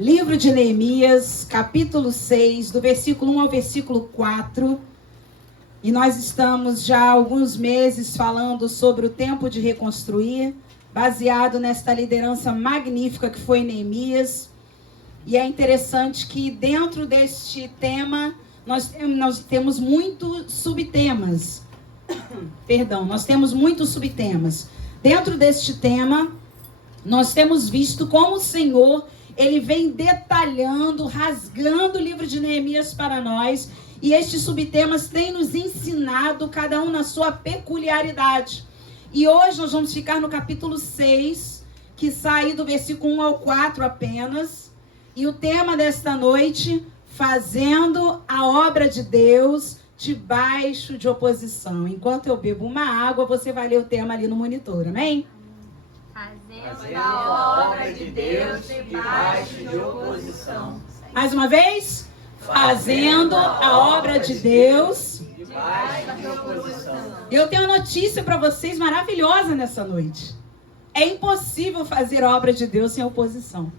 Livro de Neemias, capítulo 6, do versículo 1 ao versículo 4. E nós estamos já há alguns meses falando sobre o tempo de reconstruir, baseado nesta liderança magnífica que foi Neemias. E é interessante que dentro deste tema nós temos muitos subtemas. Nós temos muitos subtemas. Dentro deste tema, nós temos visto como o Senhor, ele vem detalhando, rasgando o livro de Neemias para nós. E estes subtemas têm nos ensinado, cada um na sua peculiaridade. E hoje nós vamos ficar no capítulo 6, que sai do versículo 1 ao 4 apenas. E o tema desta noite, fazendo a obra de Deus debaixo de oposição. Enquanto eu bebo uma água, você vai ler o tema ali no monitor, amém? Fazendo a obra de Deus debaixo de oposição. Mais uma vez, fazendo a obra de Deus debaixo de oposição. Eu tenho uma notícia para vocês maravilhosa nessa noite. É impossível fazer a obra de Deus sem oposição.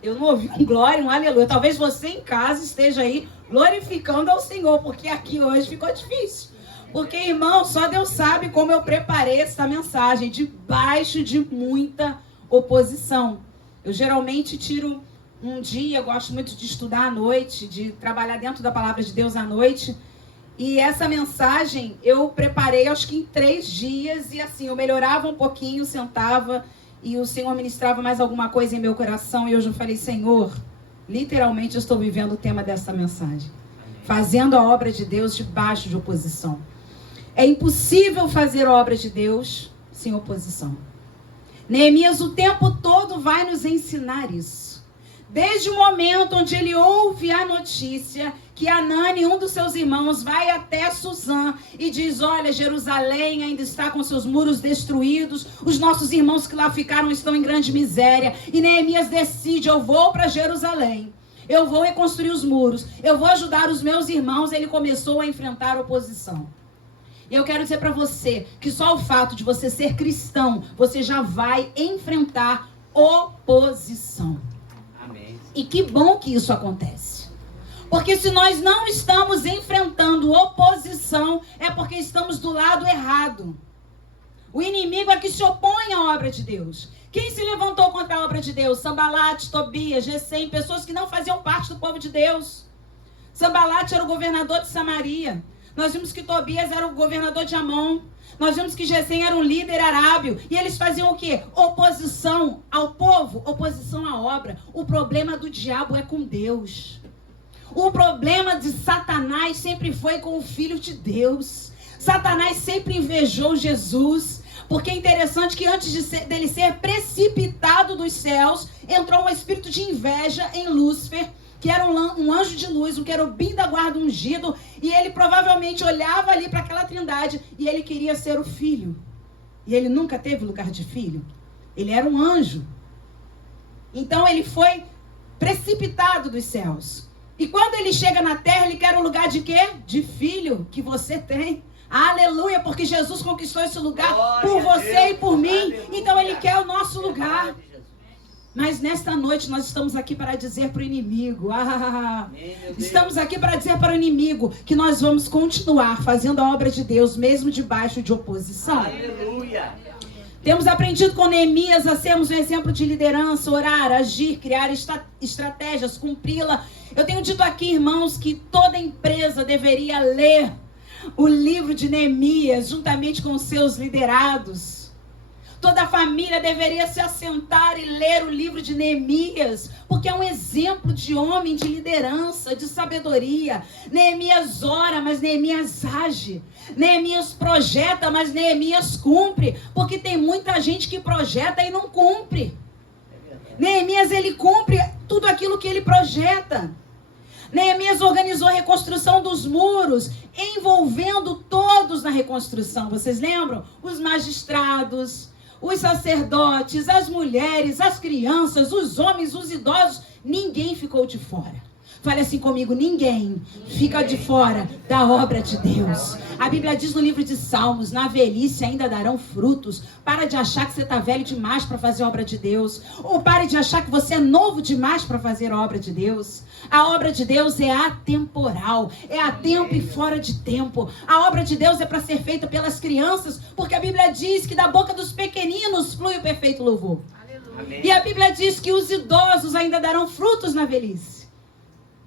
Eu não ouvi um glória, um aleluia. Talvez você em casa esteja aí glorificando ao Senhor, porque aqui hoje ficou difícil. Porque, irmão, só Deus sabe como eu preparei essa mensagem, debaixo de muita oposição. Eu geralmente tiro um dia, eu gosto muito de estudar à noite, de trabalhar dentro da palavra de Deus à noite. E essa mensagem eu preparei acho que em 3 dias, e assim, eu melhorava um pouquinho, sentava, e o Senhor ministrava mais alguma coisa em meu coração, e hoje eu falei, Senhor, literalmente eu estou vivendo o tema dessa mensagem. Fazendo a obra de Deus debaixo de oposição. É impossível fazer a obra de Deus sem oposição. Neemias o tempo todo vai nos ensinar isso. Desde o momento onde ele ouve a notícia que Anani, um dos seus irmãos, vai até Suzã e diz, olha, Jerusalém ainda está com seus muros destruídos, os nossos irmãos que lá ficaram estão em grande miséria. E Neemias decide, eu vou para Jerusalém, eu vou reconstruir os muros, eu vou ajudar os meus irmãos. Ele começou a enfrentar oposição. E eu quero dizer para você que só o fato de você ser cristão, você já vai enfrentar oposição. Amém. E que bom que isso acontece. Porque se nós não estamos enfrentando oposição, é porque estamos do lado errado. O inimigo é que se opõe à obra de Deus. Quem se levantou contra a obra de Deus? Sambalate, Tobias, Gesem, pessoas que não faziam parte do povo de Deus. Sambalate era o governador de Samaria. Nós vimos que Tobias era o governador de Amon. Nós vimos que Gesem era um líder arábio. E eles faziam o quê? Oposição ao povo, oposição à obra. O problema do diabo é com Deus. O problema de Satanás sempre foi com o Filho de Deus. Satanás sempre invejou Jesus. Porque é interessante que antes dele ser precipitado dos céus, entrou um espírito de inveja em Lúcifer, que era um anjo de luz, um querubim da guarda ungido, e ele provavelmente olhava ali para aquela trindade, e ele queria ser o filho. E ele nunca teve lugar de filho. Ele era um anjo. Então ele foi precipitado dos céus. E quando ele chega na terra, ele quer um lugar de quê? De filho, que você tem. Aleluia, porque Jesus conquistou esse lugar por você e por mim. Então ele quer o nosso lugar. Mas nesta noite nós estamos aqui para dizer para o inimigo, estamos aqui para dizer para o inimigo que nós vamos continuar fazendo a obra de Deus, mesmo debaixo de oposição. Aleluia. Temos aprendido com Neemias a sermos um exemplo de liderança, orar, agir, criar estratégias, cumpri-la. Eu tenho dito aqui, irmãos, que toda empresa deveria ler o livro de Neemias juntamente com os seus liderados. Toda a família deveria se assentar e ler o livro de Neemias, porque é um exemplo de homem de liderança, de sabedoria. Neemias ora, mas Neemias age. Neemias projeta, mas Neemias cumpre, porque tem muita gente que projeta e não cumpre. Neemias, ele cumpre tudo aquilo que ele projeta. Neemias organizou a reconstrução dos muros, envolvendo todos na reconstrução. Vocês lembram? Os magistrados, os sacerdotes, as mulheres, as crianças, os homens, os idosos, ninguém ficou de fora. Fale assim comigo: ninguém fica de fora da obra de Deus. A Bíblia diz no livro de Salmos: na velhice ainda darão frutos. Para de achar que você está velho demais para fazer a obra de Deus. Ou pare de achar que você é novo demais para fazer a obra de Deus. A obra de Deus é atemporal, é a tempo e fora de tempo. A obra de Deus é para ser feita pelas crianças, porque a Bíblia diz que da boca dos pequeninos flui o perfeito louvor. Amém. E a Bíblia diz que os idosos ainda darão frutos na velhice.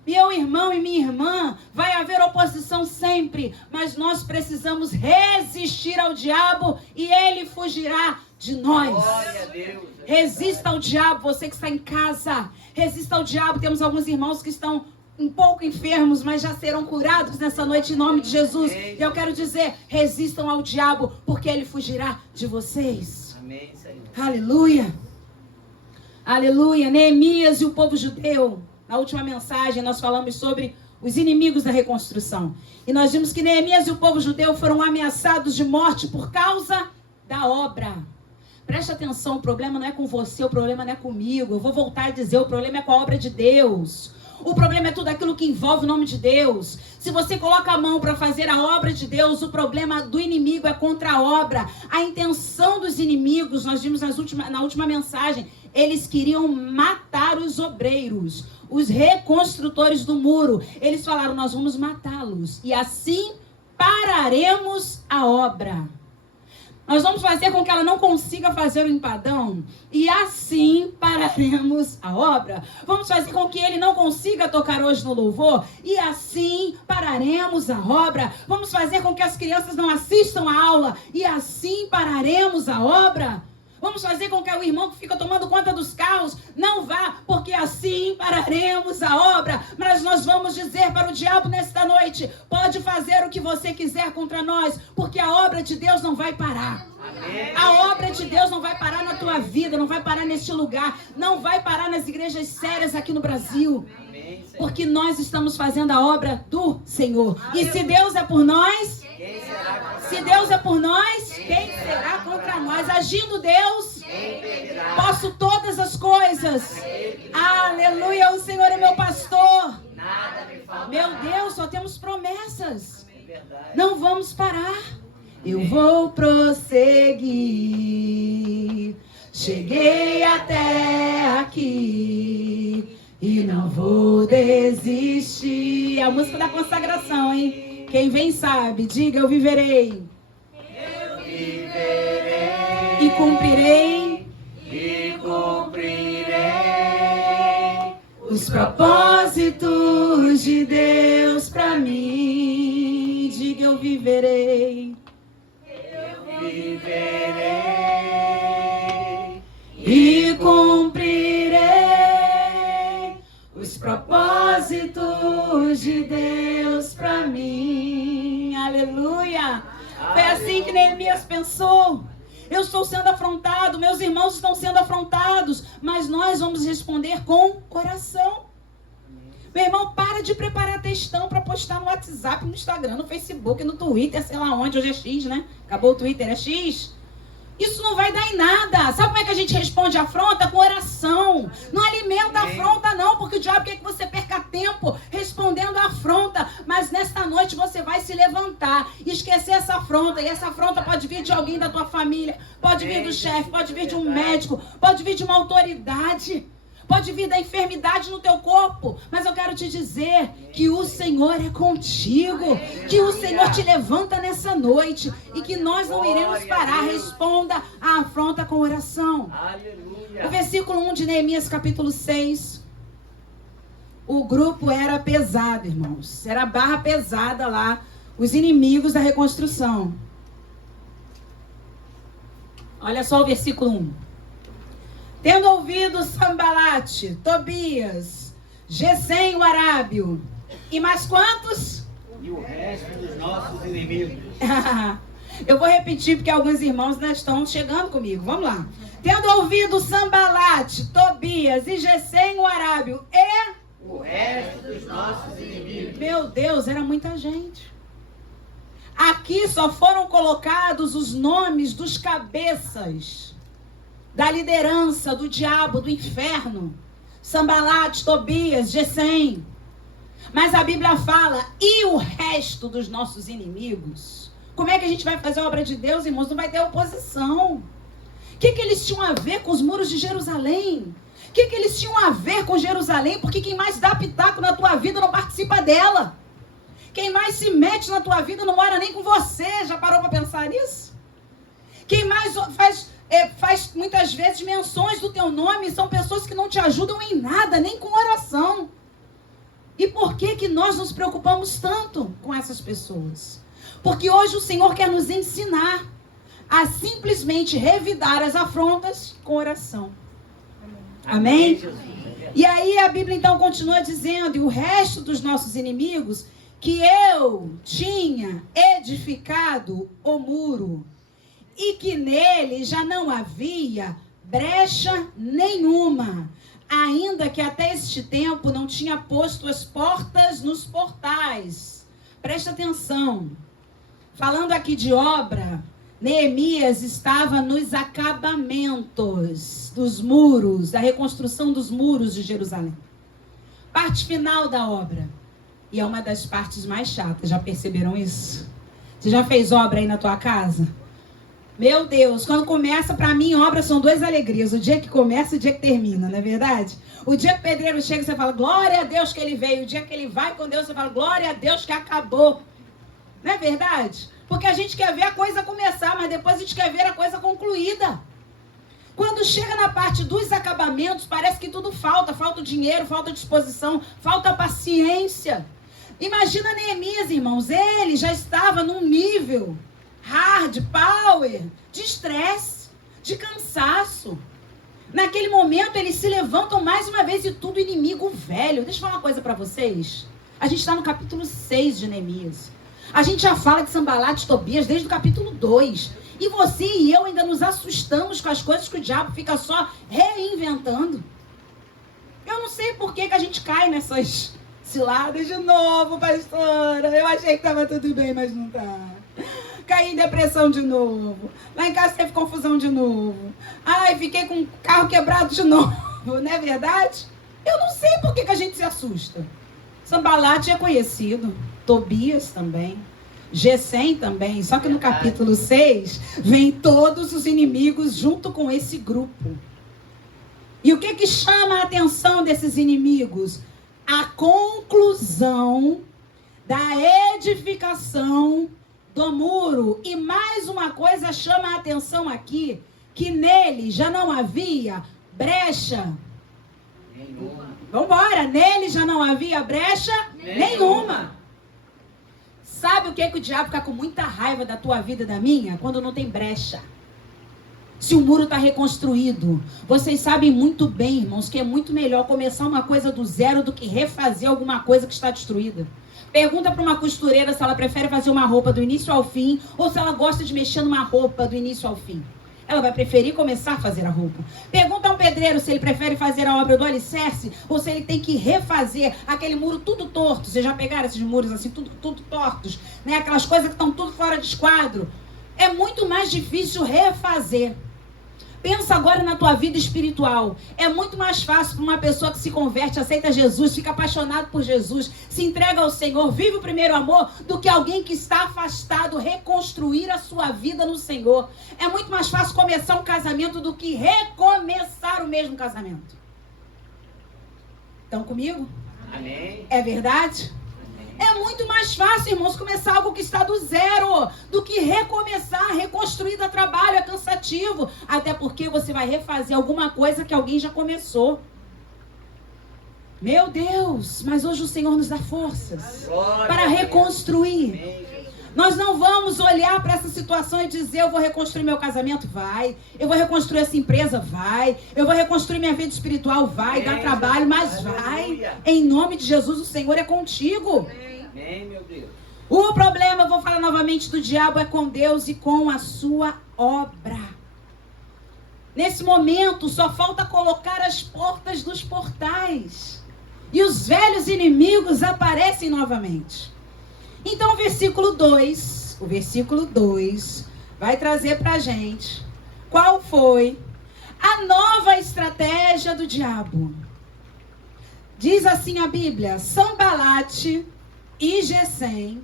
Meu irmão e minha irmã, vai haver oposição sempre, mas nós precisamos resistir ao diabo e ele fugirá de nós. Glória a Deus. Resista ao diabo, você que está em casa. Resista ao diabo. Temos alguns irmãos que estão um pouco enfermos, mas já serão curados nessa noite em nome de Jesus. E eu quero dizer, resistam ao diabo, porque ele fugirá de vocês. Amém, Senhor. Aleluia. Aleluia. Neemias e o povo judeu. Na última mensagem nós falamos sobre os inimigos da reconstrução. E nós vimos que Neemias e o povo judeu foram ameaçados de morte por causa da obra. Preste atenção, o problema não é com você, o problema não é comigo. Eu vou voltar a dizer, o problema é com a obra de Deus. O problema é tudo aquilo que envolve o nome de Deus. Se você coloca a mão para fazer a obra de Deus, o problema do inimigo é contra a obra. A intenção dos inimigos, nós vimos na última mensagem, eles queriam matar os obreiros, os reconstrutores do muro. Eles falaram: nós vamos matá-los e assim pararemos a obra. Nós vamos fazer com que ela não consiga fazer o empadão e assim pararemos a obra. Vamos fazer com que ele não consiga tocar hoje no louvor e assim pararemos a obra. Vamos fazer com que as crianças não assistam a aula e assim pararemos a obra. Vamos fazer com que o irmão que fica tomando conta dos carros não vá, porque assim pararemos a obra. Mas nós vamos dizer para o diabo nesta noite: pode fazer o que você quiser contra nós, porque a obra de Deus não vai parar. Amém. A obra de Deus não vai parar na tua vida, não vai parar neste lugar, não vai parar nas igrejas sérias aqui no Brasil. Amém, Senhor. Porque nós estamos fazendo a obra do Senhor. E se Deus é por nós, Quem será contra se Deus é por nós, quem será contra nós? Agindo Deus, Quem impedirá? posso todas as coisas. Aleluia, o Senhor é meu pastor. Nada me falta. Meu Deus, só temos promessas. É verdade. Não vamos parar. Eu vou prosseguir. Cheguei até aqui e não vou desistir. É a música da consagração, hein? Quem vem sabe, diga: eu viverei. Eu viverei E cumprirei e cumprirei os propósitos de Deus pra mim. Diga: eu viverei. viverei E cumprirei os propósitos de Deus pra mim. Aleluia. Foi assim que Neemias pensou. Eu estou sendo afrontado, meus irmãos estão sendo afrontados, mas nós vamos responder com oração. Meu irmão, para de preparar textão para postar no WhatsApp, no Instagram, no Facebook, no Twitter, sei lá onde. Hoje é X, né? Acabou o Twitter, é X. Isso não vai dar em nada. Sabe como é que a gente responde a afronta? Com oração. Não alimenta a afronta não, porque o diabo quer que você perca tempo respondendo a afronta. Mas nesta noite você vai se levantar e esquecer essa afronta. E essa afronta pode vir de alguém da tua família, pode vir do chefe, pode vir de um médico, pode vir de uma autoridade. Pode vir da enfermidade no teu corpo, mas eu quero te dizer que o Senhor é contigo, que o Senhor te levanta nessa noite e que nós não iremos parar. Responda a afronta com oração. Aleluia. O versículo 1 de Neemias, capítulo 6. O grupo era pesado, irmãos. Era barra pesada lá, os inimigos da reconstrução. Olha só o versículo 1. Tendo ouvido Sambalate, Tobias, Gesem o Arábio, e mais quantos? E o resto dos nossos inimigos. Eu vou repetir porque alguns irmãos ainda estão chegando comigo. Vamos lá. Tendo ouvido Sambalate, Tobias e Gesem o Arábio e O resto dos nossos inimigos. Meu Deus, era muita gente. Aqui só foram colocados os nomes dos cabeças da liderança do diabo, do inferno. Sambalate, Tobias, Gesem. Mas a Bíblia fala, e o resto dos nossos inimigos? Como é que a gente vai fazer a obra de Deus, irmãos? Não vai ter oposição. O que eles tinham a ver com os muros de Jerusalém? O que eles tinham a ver com Jerusalém? Porque quem mais dá pitaco na tua vida não participa dela. Quem mais se mete na tua vida não mora nem com você. Já parou para pensar nisso? Quem mais faz muitas vezes menções do teu nome são pessoas que não te ajudam em nada, nem com oração. E por que nós nos preocupamos tanto com essas pessoas? Porque hoje o Senhor quer nos ensinar a simplesmente revidar as afrontas com oração. Amém? E aí a Bíblia então continua dizendo, e o resto dos nossos inimigos, que eu tinha edificado o muro, e que nele já não havia brecha nenhuma, ainda que até este tempo não tinha posto as portas nos portais. Presta atenção. Falando aqui de obra, Neemias estava nos acabamentos dos muros, da reconstrução dos muros de Jerusalém. Parte final da obra. E é uma das partes mais chatas, já perceberam isso? Você já fez obra aí na tua casa? Meu Deus, quando começa, para mim, obra são duas alegrias. O dia que começa e o dia que termina, não é verdade? O dia que o pedreiro chega, você fala, glória a Deus que ele veio. O dia que ele vai com Deus, você fala, glória a Deus que acabou. Não é verdade? Porque a gente quer ver a coisa começar, mas depois a gente quer ver a coisa concluída. Quando chega na parte dos acabamentos, parece que tudo falta. Falta dinheiro, falta disposição, falta paciência. Imagina Neemias, irmãos. Ele já estava num nível hard power, de estresse, de cansaço. Naquele momento, eles se levantam mais uma vez e tudo inimigo velho. Deixa eu falar uma coisa para vocês. A gente está no capítulo 6 de Neemias. A gente já fala de Sanbalat e Tobias desde o capítulo 2. E você e eu ainda nos assustamos com as coisas que o diabo fica só reinventando. Eu não sei por que a gente cai nessas ciladas de novo, pastora. Eu achei que estava tudo bem, mas não está. Caí em depressão de novo. Lá em casa teve confusão de novo. Ai, fiquei com o carro quebrado de novo. Não é verdade? Eu não sei por que a gente se assusta. Sanbalat é conhecido. Tobias também. Gesem também. Só que no capítulo 6, vem todos os inimigos junto com esse grupo. E o que chama a atenção desses inimigos? A conclusão da edificação do muro. E mais uma coisa chama a atenção aqui, que nele já não havia brecha nenhuma. Vambora, nele já não havia brecha nenhuma. Sabe o que o diabo fica com muita raiva da tua vida e da minha? Quando não tem brecha. Se o muro está reconstruído. Vocês sabem muito bem, irmãos, que é muito melhor começar uma coisa do zero do que refazer alguma coisa que está destruída. Pergunta para uma costureira se ela prefere fazer uma roupa do início ao fim ou se ela gosta de mexer numa roupa do início ao fim. Ela vai preferir começar a fazer a roupa. Pergunta a um pedreiro se ele prefere fazer a obra do alicerce ou se ele tem que refazer aquele muro tudo torto. Vocês já pegaram esses muros assim, tudo tortos, né? Aquelas coisas que estão tudo fora de esquadro. É muito mais difícil refazer. Pensa agora na tua vida espiritual. É muito mais fácil para uma pessoa que se converte, aceita Jesus, fica apaixonado por Jesus, se entrega ao Senhor, vive o primeiro amor, do que alguém que está afastado reconstruir a sua vida no Senhor. É muito mais fácil começar um casamento do que recomeçar o mesmo casamento. Estão comigo? Amém. É verdade? É muito mais fácil, irmãos, começar algo que está do zero do que recomeçar, reconstruir do trabalho. É cansativo. Até porque você vai refazer alguma coisa que alguém já começou. Meu Deus, mas hoje o Senhor nos dá forças para reconstruir. Nós não vamos olhar para essa situação e dizer, eu vou reconstruir meu casamento, vai. Eu vou reconstruir essa empresa, vai. Eu vou reconstruir minha vida espiritual, vai. Dá trabalho, mas vai. Em nome de Jesus, o Senhor é contigo. Amém, meu Deus. O problema, eu vou falar novamente, do diabo é com Deus e com a sua obra. Nesse momento, só falta colocar as portas dos portais. E os velhos inimigos aparecem novamente. Então o versículo 2 vai trazer pra gente qual foi a nova estratégia do diabo. Diz assim a Bíblia: Sanbalate e Gesem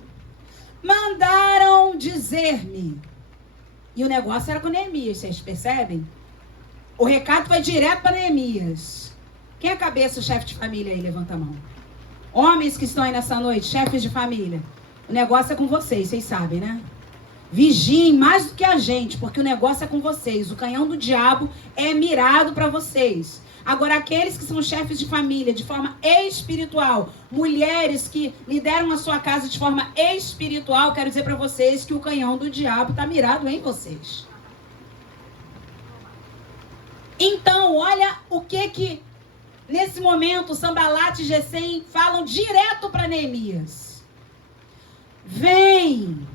mandaram dizer-me. E o negócio era com Neemias, vocês percebem? O recado foi direto para Neemias. Quem é a cabeça, o chefe de família aí? Levanta a mão. Homens que estão aí nessa noite, chefes de família. O negócio é com vocês sabem, né? Vigiem mais do que a gente, porque o negócio é com vocês. O canhão do diabo é mirado para vocês. Agora, aqueles que são chefes de família de forma espiritual, mulheres que lideram a sua casa de forma espiritual, quero dizer para vocês que o canhão do diabo está mirado em vocês. Então, olha o que nesse momento Sanbalate e Gesem falam direto para Neemias. Vem,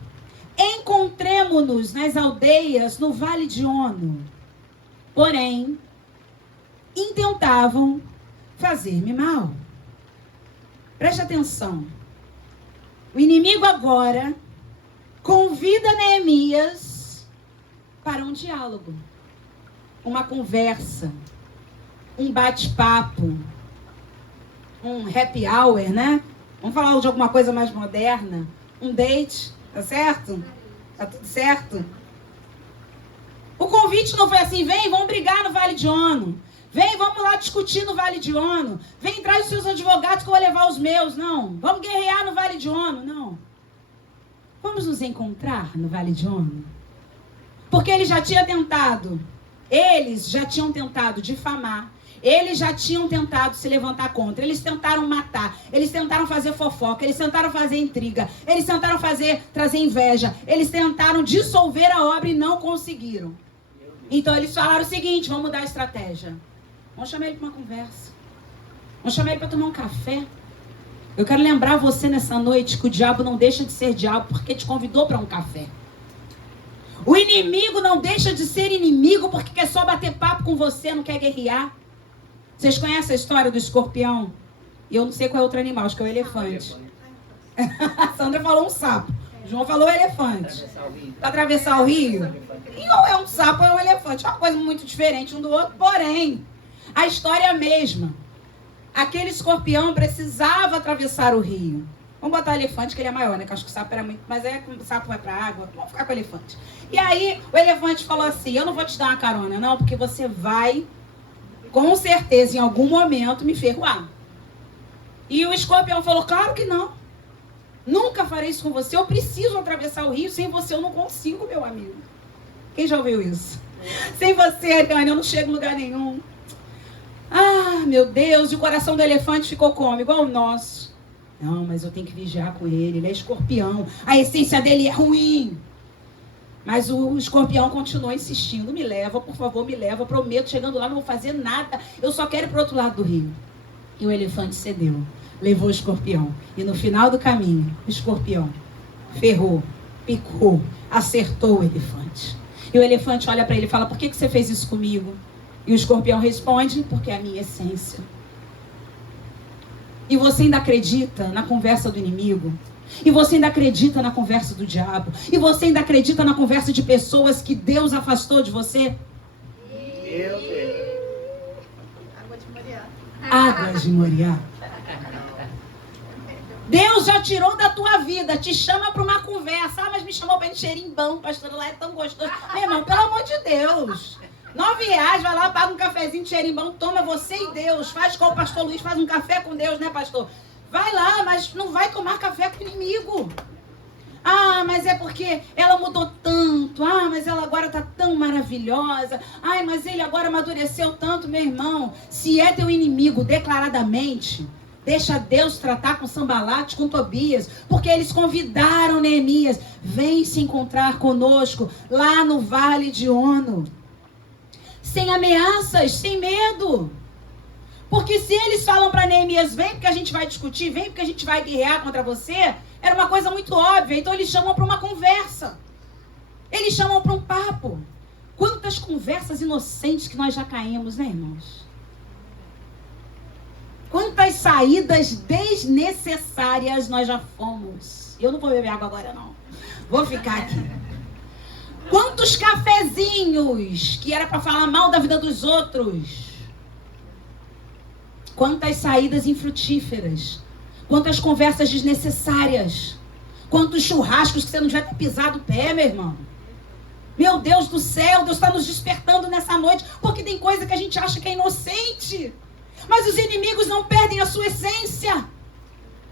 encontremo-nos nas aldeias no Vale de Ono. Porém, intentavam fazer-me mal. Preste atenção. O inimigo agora convida Neemias para um diálogo, uma conversa, um bate-papo, um happy hour, né? Vamos falar de alguma coisa mais moderna. Um date, tá certo? Tá tudo certo? O convite não foi assim: vem, vamos brigar no Vale de Ono. Vem, vamos lá discutir no Vale de Ono. Vem, traz os seus advogados que eu vou levar os meus. Não. Vamos guerrear no Vale de Ono. Não. Vamos nos encontrar no Vale de Ono. Porque eles já tinham tentado difamar. Eles já tinham tentado se levantar contra. Eles tentaram matar. Eles tentaram fazer fofoca. Eles tentaram fazer intriga. Eles tentaram trazer inveja. Eles tentaram dissolver a obra e não conseguiram. Então eles falaram o seguinte: vamos mudar a estratégia. Vamos chamar ele para uma conversa. Vamos chamar ele para tomar um café. Eu quero lembrar você nessa noite que o diabo não deixa de ser diabo porque te convidou para um café. O inimigo não deixa de ser inimigo porque quer só bater papo com você, não quer guerrear. Vocês conhecem a história do escorpião? E eu não sei qual é outro animal, acho que é o elefante. A Sandra falou um sapo. O João falou elefante. Para atravessar o rio? E ou é um sapo ou é um elefante. É uma coisa muito diferente um do outro, porém, a história é a mesma. Aquele escorpião precisava atravessar o rio. Vamos botar o elefante, que ele é maior, né? Que acho que o sapo era muito... Mas o sapo vai pra água. Vamos ficar com o elefante. E aí, o elefante falou assim: eu não vou te dar uma carona, não, porque você vai, com certeza, em algum momento, me ferroar. E o escorpião falou: claro que não. Nunca farei isso com você. Eu preciso atravessar o rio. Sem você eu não consigo, meu amigo. Quem já ouviu isso? Sem você, Ariane, eu não chego em lugar nenhum. Ah, meu Deus. E o coração do elefante ficou como? Igual o nosso. Não, mas eu tenho que vigiar com ele. Ele é escorpião. A essência dele é ruim. Mas o escorpião continuou insistindo: me leva, por favor, me leva. Prometo, chegando lá não vou fazer nada. Eu só quero ir para o outro lado do rio. E o elefante cedeu. Levou o escorpião. E no final do caminho, o escorpião ferrou, picou, acertou o elefante. E o elefante olha para ele e fala: por que você fez isso comigo? E o escorpião responde: porque é a minha essência. E você ainda acredita na conversa do inimigo? E você ainda acredita na conversa do diabo? E você ainda acredita na conversa de pessoas que Deus afastou de você? Meu Deus. Água de Moriá. Águas de Moriá. Deus já tirou da tua vida, te chama para uma conversa. Ah, mas me chamou para cheirinho bom, pastor, lá é tão gostoso. Meu irmão, pelo amor de Deus. R$9, vai lá, paga um cafezinho de cheirinho bom, toma você e Deus. Faz com o pastor Luiz, faz um café com Deus, né, pastor? Vai lá, mas não vai tomar café com o inimigo. Ah, mas é porque ela mudou tanto. Ah, mas ela agora está tão maravilhosa. Ai, mas ele agora amadureceu tanto, meu irmão. Se é teu inimigo declaradamente, deixa Deus tratar com Sanbalate, com Tobias, porque eles convidaram Neemias: vem se encontrar conosco lá no Vale de Ono. Sem ameaças, sem medo. Porque se eles falam para Neemias: vem porque a gente vai discutir, vem porque a gente vai guerrear contra você, era uma coisa muito óbvia. Então eles chamam para uma conversa. Eles chamam para um papo. Quantas conversas inocentes que nós já caímos, né, irmãos? Quantas saídas desnecessárias nós já fomos. Eu não vou beber água agora, não. Vou ficar aqui. Quantos cafezinhos que era para falar mal da vida dos outros. Quantas saídas infrutíferas. Quantas conversas desnecessárias. Quantos churrascos que você não devia ter pisado o pé, meu irmão. Meu Deus do céu, Deus está nos despertando nessa noite, porque tem coisa que a gente acha que é inocente. Mas os inimigos não perdem a sua essência.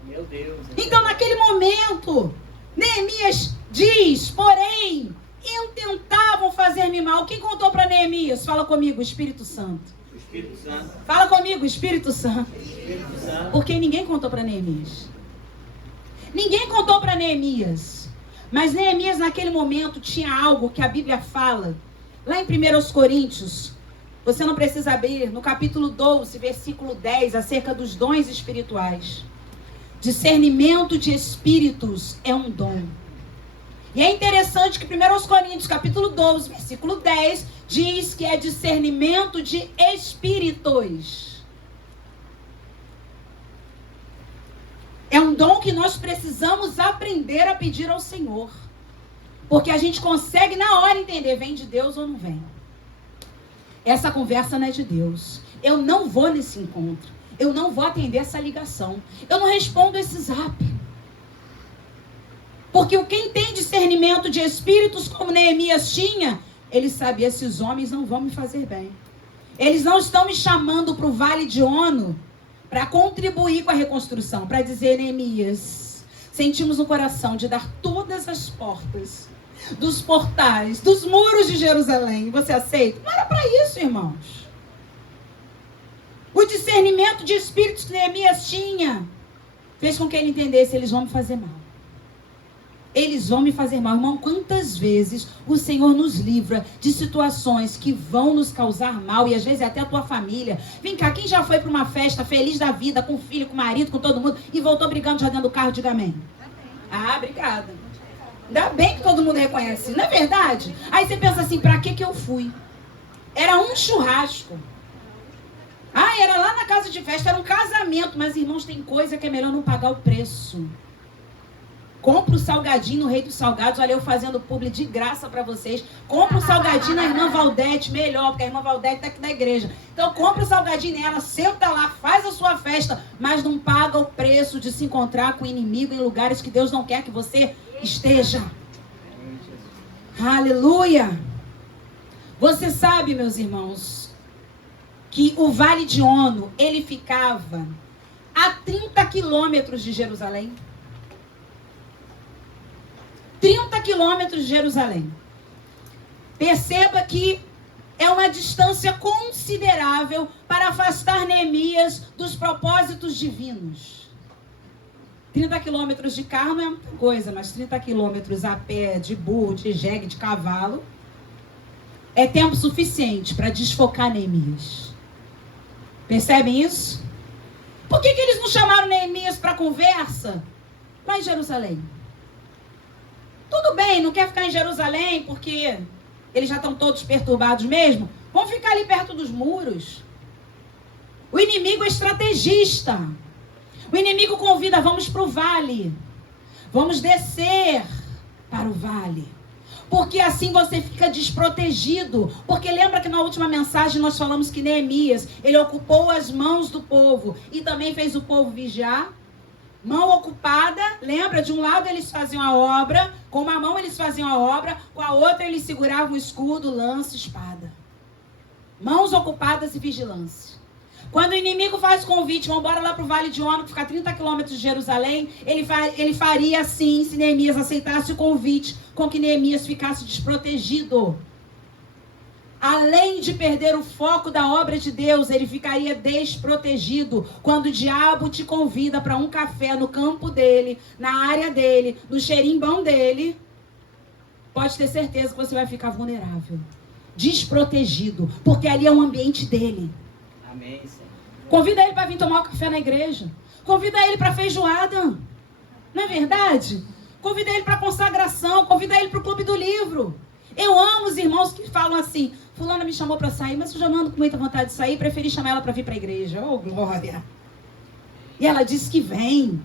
Meu Deus. Então, naquele momento, Neemias diz, porém, intentavam fazer-me mal. Quem contou para Neemias? Fala comigo, Espírito Santo. O Espírito Santo. Fala comigo, Espírito Santo. Espírito Santo. Porque ninguém contou para Neemias. Ninguém contou para Neemias. Mas Neemias, naquele momento, tinha algo que a Bíblia fala. Lá em 1 Coríntios, você não precisa abrir, no capítulo 12, versículo 10, acerca dos dons espirituais. Discernimento de espíritos é um dom. E é interessante que 1 Coríntios, capítulo 12, versículo 10, diz que é discernimento de espíritos. É um dom que nós precisamos aprender a pedir ao Senhor. Porque a gente consegue na hora entender, vem de Deus ou não vem. Essa conversa não é de Deus. Eu não vou nesse encontro. Eu não vou atender essa ligação. Eu não respondo esse zap. Porque quem tem discernimento de espíritos como Neemias tinha, ele sabe, esses homens não vão me fazer bem. Eles não estão me chamando para o Vale de Ono para contribuir com a reconstrução, para dizer, Neemias, sentimos no coração de dar todas as portas, dos portais, dos muros de Jerusalém. Você aceita? Não era para isso, irmãos. O discernimento de espíritos que Neemias tinha fez com que ele entendesse, eles vão me fazer mal. Eles vão me fazer mal. Irmão, quantas vezes o Senhor nos livra de situações que vão nos causar mal, e às vezes até a tua família. Vem cá, quem já foi para uma festa feliz da vida, com o filho, com o marido, com todo mundo, e voltou brigando já dentro do carro? Diga amém. Ah, obrigada. Ainda bem que todo mundo reconhece, não é verdade? Aí você pensa assim, para que eu fui? Era um churrasco. Ah, era lá na casa de festa, era um casamento. Mas, irmãos, tem coisa que é melhor não pagar o preço. Compra o salgadinho no Rei dos Salgados. Olha, eu fazendo publi de graça para vocês. Compra o salgadinho na irmã Valdete, melhor, porque a irmã Valdete está aqui na igreja. Então, compra o salgadinho nela, senta lá, faz a sua festa, mas não paga o preço de se encontrar com o inimigo em lugares que Deus não quer que você esteja. Aleluia! Você sabe, meus irmãos, que o Vale de Ono, ele ficava a 30 quilômetros de Jerusalém. 30 quilômetros de Jerusalém. Perceba que é uma distância considerável para afastar Neemias dos propósitos divinos. 30 quilômetros de carro não é muita coisa, mas 30 quilômetros a pé, de burro, de jegue, de cavalo, é tempo suficiente para desfocar Neemias. Percebem isso? Por que eles não chamaram Neemias para conversa lá em Jerusalém? Tudo bem, não quer ficar em Jerusalém porque eles já estão todos perturbados mesmo? Vamos ficar ali perto dos muros. O inimigo é estrategista. O inimigo convida, vamos para o vale. Vamos descer para o vale. Porque assim você fica desprotegido. Porque lembra que na última mensagem nós falamos que Neemias, ele ocupou as mãos do povo e também fez o povo vigiar? Mão ocupada, lembra? De um lado eles faziam a obra, com uma mão eles faziam a obra, com a outra eles seguravam o escudo, lança, espada. Mãos ocupadas e vigilância. Quando o inimigo faz convite, vamos embora lá para o Vale de Ono, que fica a 30 quilômetros de Jerusalém, ele faria assim, se Neemias aceitasse o convite, com que Neemias ficasse desprotegido. Além de perder o foco da obra de Deus, ele ficaria desprotegido quando o diabo te convida para um café no campo dele, na área dele, no xerimbão dele. Pode ter certeza que você vai ficar vulnerável, desprotegido, porque ali é o ambiente dele. Amém, Senhor. Convida ele para vir tomar um café na igreja. Convida ele para feijoada. Não é verdade? Convida ele para consagração. Convida ele para o clube do livro. Eu amo os irmãos que falam assim, fulana me chamou para sair, mas eu já não ando com muita vontade de sair, preferi chamar ela para vir para a igreja. Oh, glória! E ela disse que vem.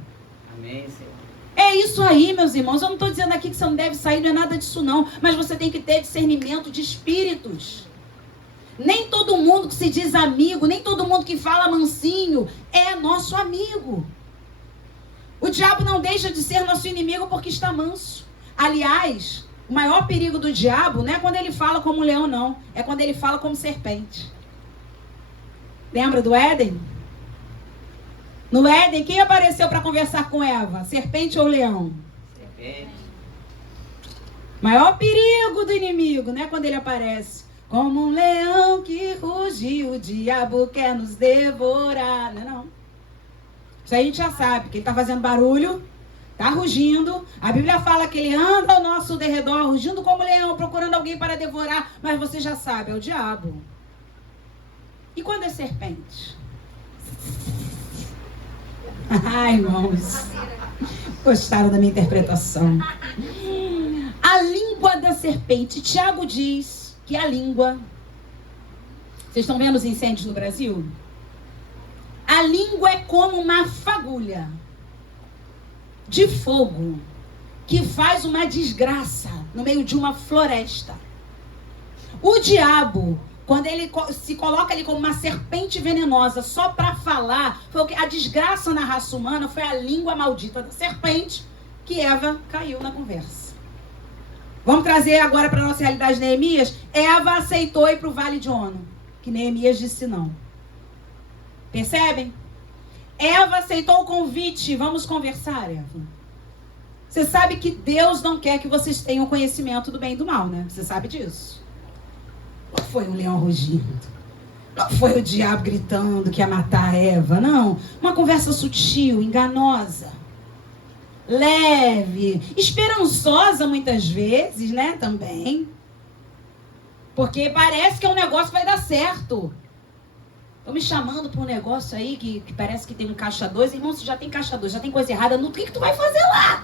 Amém, Senhor. É isso aí, meus irmãos. Eu não estou dizendo aqui que você não deve sair, não é nada disso não. Mas você tem que ter discernimento de espíritos. Nem todo mundo que se diz amigo, nem todo mundo que fala mansinho é nosso amigo. O diabo não deixa de ser nosso inimigo porque está manso. Aliás, o maior perigo do diabo não é quando ele fala como um leão, não. É quando ele fala como serpente. Lembra do Éden? No Éden, quem apareceu para conversar com Eva? Serpente ou leão? Serpente. Maior perigo do inimigo, né? Quando ele aparece. Como um leão que ruge, o diabo quer nos devorar. Não é não. Isso aí a gente já sabe, que ele está fazendo barulho, está rugindo. A Bíblia fala que ele anda ao nosso derredor, rugindo como leão, procurando alguém para devorar. Mas você já sabe, é o diabo. E quando é serpente? Ai, irmãos. Gostaram da minha interpretação? A língua da serpente. Tiago diz que a língua... Vocês estão vendo os incêndios no Brasil? A língua é como uma fagulha de fogo que faz uma desgraça no meio de uma floresta. O diabo, quando ele se coloca ali como uma serpente venenosa só para falar, foi o que a desgraça na raça humana foi a língua maldita da serpente que Eva caiu na conversa. Vamos trazer agora para a nossa realidade Neemias. Eva aceitou ir para o Vale de Ono, que Neemias disse não. Percebem? Eva aceitou o convite. Vamos conversar, Eva. Você sabe que Deus não quer que vocês tenham conhecimento do bem e do mal, né? Você sabe disso. Não foi um leão rugindo. Não foi o diabo gritando que ia matar a Eva. Não. Uma conversa sutil, enganosa. Leve. Esperançosa muitas vezes, né? Também. Porque parece que é um negócio que vai dar certo. Estão me chamando para um negócio aí que parece que tem um caixa 2. Irmão, se já tem caixa 2, já tem coisa errada, no que tu vai fazer lá?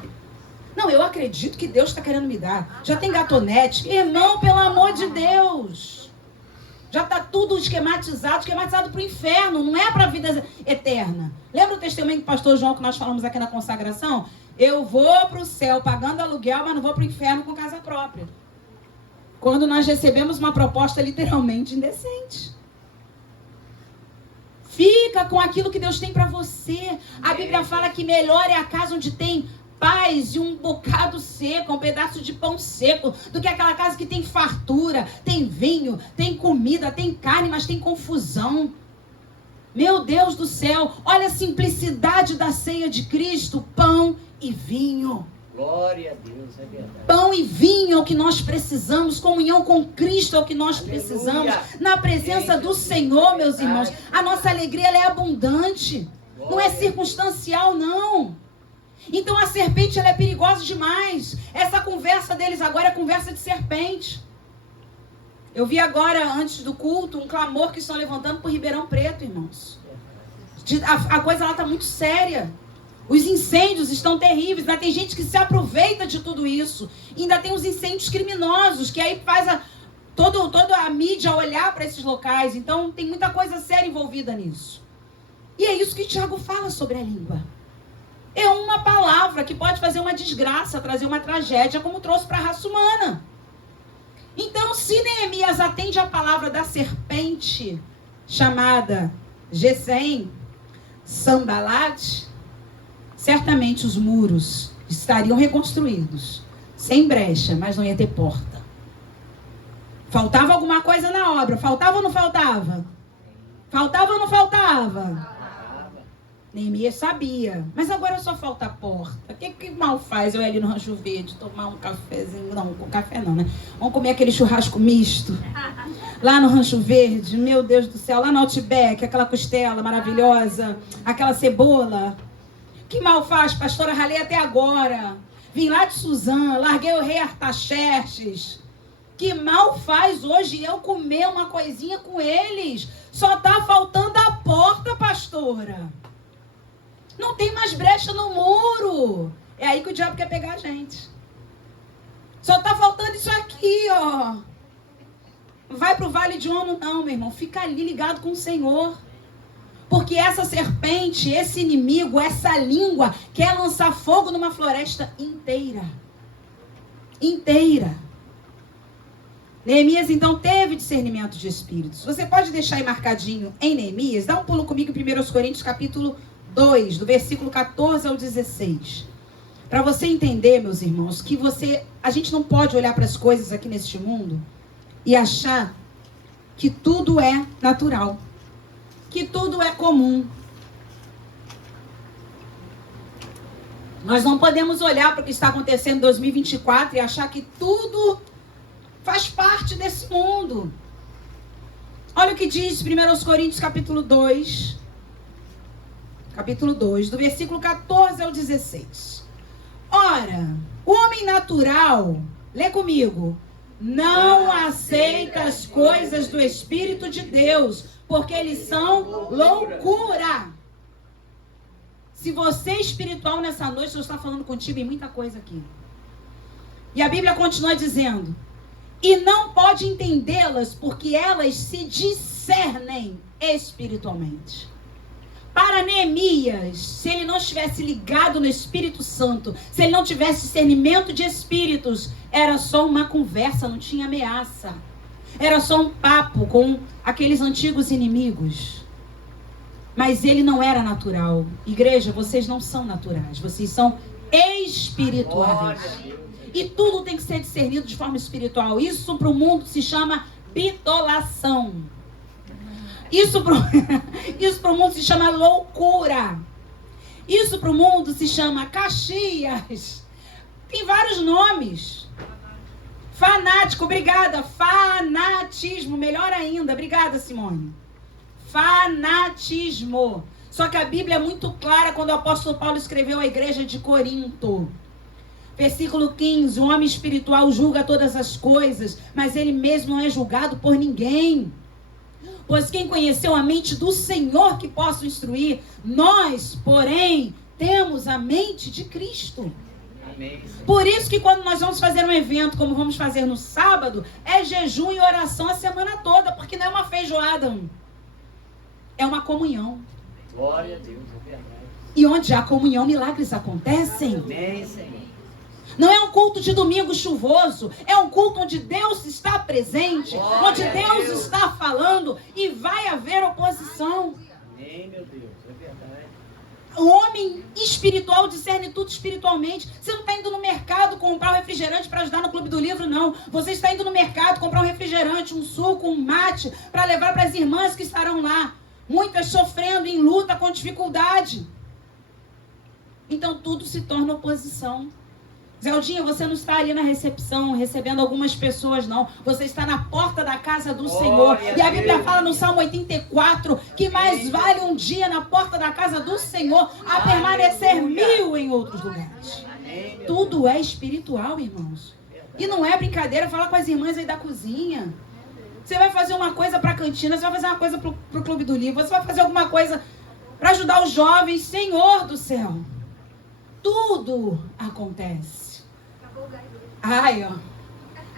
Não, eu acredito que Deus está querendo me dar. Já tem gatonete. Irmão, pelo amor de Deus. Já está tudo esquematizado para o inferno, não é para a vida eterna. Lembra o testemunho do pastor João que nós falamos aqui na consagração? Eu vou para o céu pagando aluguel, mas não vou para o inferno com casa própria. Quando nós recebemos uma proposta literalmente indecente. Fica com aquilo que Deus tem para você. A Bíblia fala que melhor é a casa onde tem paz e um bocado seco, um pedaço de pão seco, do que aquela casa que tem fartura, tem vinho, tem comida, tem carne, mas tem confusão. Meu Deus do céu, olha a simplicidade da ceia de Cristo, pão e vinho. Glória a Deus, é verdade. Pão e vinho é o que nós precisamos, comunhão com Cristo é o que nós precisamos, na presença do Senhor, meus irmãos. A nossa alegria ela é abundante, não é circunstancial, não. Então a serpente ela é perigosa demais. Essa conversa deles agora é conversa de serpente. Eu vi agora, antes do culto, um clamor que estão levantando por Ribeirão Preto, irmãos. A coisa lá está muito séria. Os incêndios estão terríveis, ainda tem gente que se aproveita de tudo isso. E ainda tem os incêndios criminosos, que aí faz toda a mídia olhar para esses locais. Então tem muita coisa séria envolvida nisso. E é isso que Tiago fala sobre a língua. É uma palavra que pode fazer uma desgraça, trazer uma tragédia, como trouxe para a raça humana. Então, se Neemias atende a palavra da serpente, chamada Gesem, Sambalat, certamente os muros estariam reconstruídos, sem brecha, mas não ia ter porta. Faltava alguma coisa na obra? Faltava ou não faltava? Faltava ou não faltava? Neemias sabia, mas agora só falta a porta. O que mal faz eu ir ali no Rancho Verde, tomar um cafezinho? Não, com café não, né? Vamos comer aquele churrasco misto. Lá no Rancho Verde, meu Deus do céu, lá no Outback, aquela costela maravilhosa, aquela cebola. Que mal faz, pastora, ralei até agora. Vim lá de Suzano, larguei o rei Artaxerxes. Que mal faz hoje eu comer uma coisinha com eles? Só tá faltando a porta, pastora. Não tem mais brecha no muro. É aí que o diabo quer pegar a gente. Só tá faltando isso aqui, ó. Vai pro Vale de Ono, não, meu irmão. Fica ali ligado com o Senhor. Porque essa serpente, esse inimigo, essa língua, quer lançar fogo numa floresta inteira. Inteira. Neemias, então, teve discernimento de espíritos. Você pode deixar aí marcadinho em Neemias? Dá um pulo comigo em 1 Coríntios, capítulo 2, do versículo 14 ao 16. Para você entender, meus irmãos, que a gente não pode olhar para as coisas aqui neste mundo e achar que tudo é natural, que tudo é comum. Nós não podemos olhar para o que está acontecendo em 2024 e achar que tudo faz parte desse mundo. Olha o que diz 1 Coríntios capítulo 2, do versículo 14 ao 16. Ora, o homem natural, lê comigo, não aceita as coisas do Espírito de Deus, porque eles são loucura. Se você é espiritual nessa noite, eu estou falando contigo em muita coisa aqui. E a Bíblia continua dizendo, e não pode entendê-las, porque elas se discernem espiritualmente. Para Neemias, se ele não estivesse ligado no Espírito Santo, se ele não tivesse discernimento de espíritos, era só uma conversa, não tinha ameaça. Era só um papo com aqueles antigos inimigos. Mas ele não era natural. Igreja, vocês não são naturais, vocês são espirituais. E tudo tem que ser discernido de forma espiritual. Isso para o mundo se chama bitolação. Isso para o mundo se chama loucura. Isso para o mundo se chama Caxias. Tem vários nomes. Fanático, obrigada. Fanatismo, melhor ainda. Obrigada, Simone. Fanatismo. Só que a Bíblia é muito clara quando o apóstolo Paulo escreveu à igreja de Corinto. Versículo 15, o homem espiritual julga todas as coisas, mas ele mesmo não é julgado por ninguém. Pois quem conheceu a mente do Senhor que possa instruir, nós, porém, temos a mente de Cristo. Amém. Por isso que quando nós vamos fazer um evento, como vamos fazer no sábado, é jejum e oração a semana toda, porque não é uma feijoada, é uma comunhão. Glória a Deus, é verdade. E onde há comunhão, milagres acontecem. Amém, Senhor. Não é um culto de domingo chuvoso, é um culto onde Deus está presente, onde Deus está falando e vai haver oposição. Amém, meu Deus, é verdade. O homem espiritual discerne tudo espiritualmente. Você não está indo no mercado comprar um refrigerante para ajudar no Clube do Livro, não. Você está indo no mercado comprar um refrigerante, um suco, um mate, para levar para as irmãs que estarão lá. Muitas sofrendo em luta com dificuldade. Então tudo se torna oposição. Zeldinha, você não está ali na recepção recebendo algumas pessoas, não. Você está na porta da casa do Senhor. E a Bíblia fala no Salmo 84 que mais vale um dia na porta da casa do Senhor a permanecer 1000 em outros lugares. Tudo é espiritual, irmãos. E não é brincadeira falar com as irmãs aí da cozinha. Você vai fazer uma coisa para a cantina, você vai fazer uma coisa para o Clube do Livro, você vai fazer alguma coisa para ajudar os jovens. Senhor do céu. Tudo acontece. Ai, ó.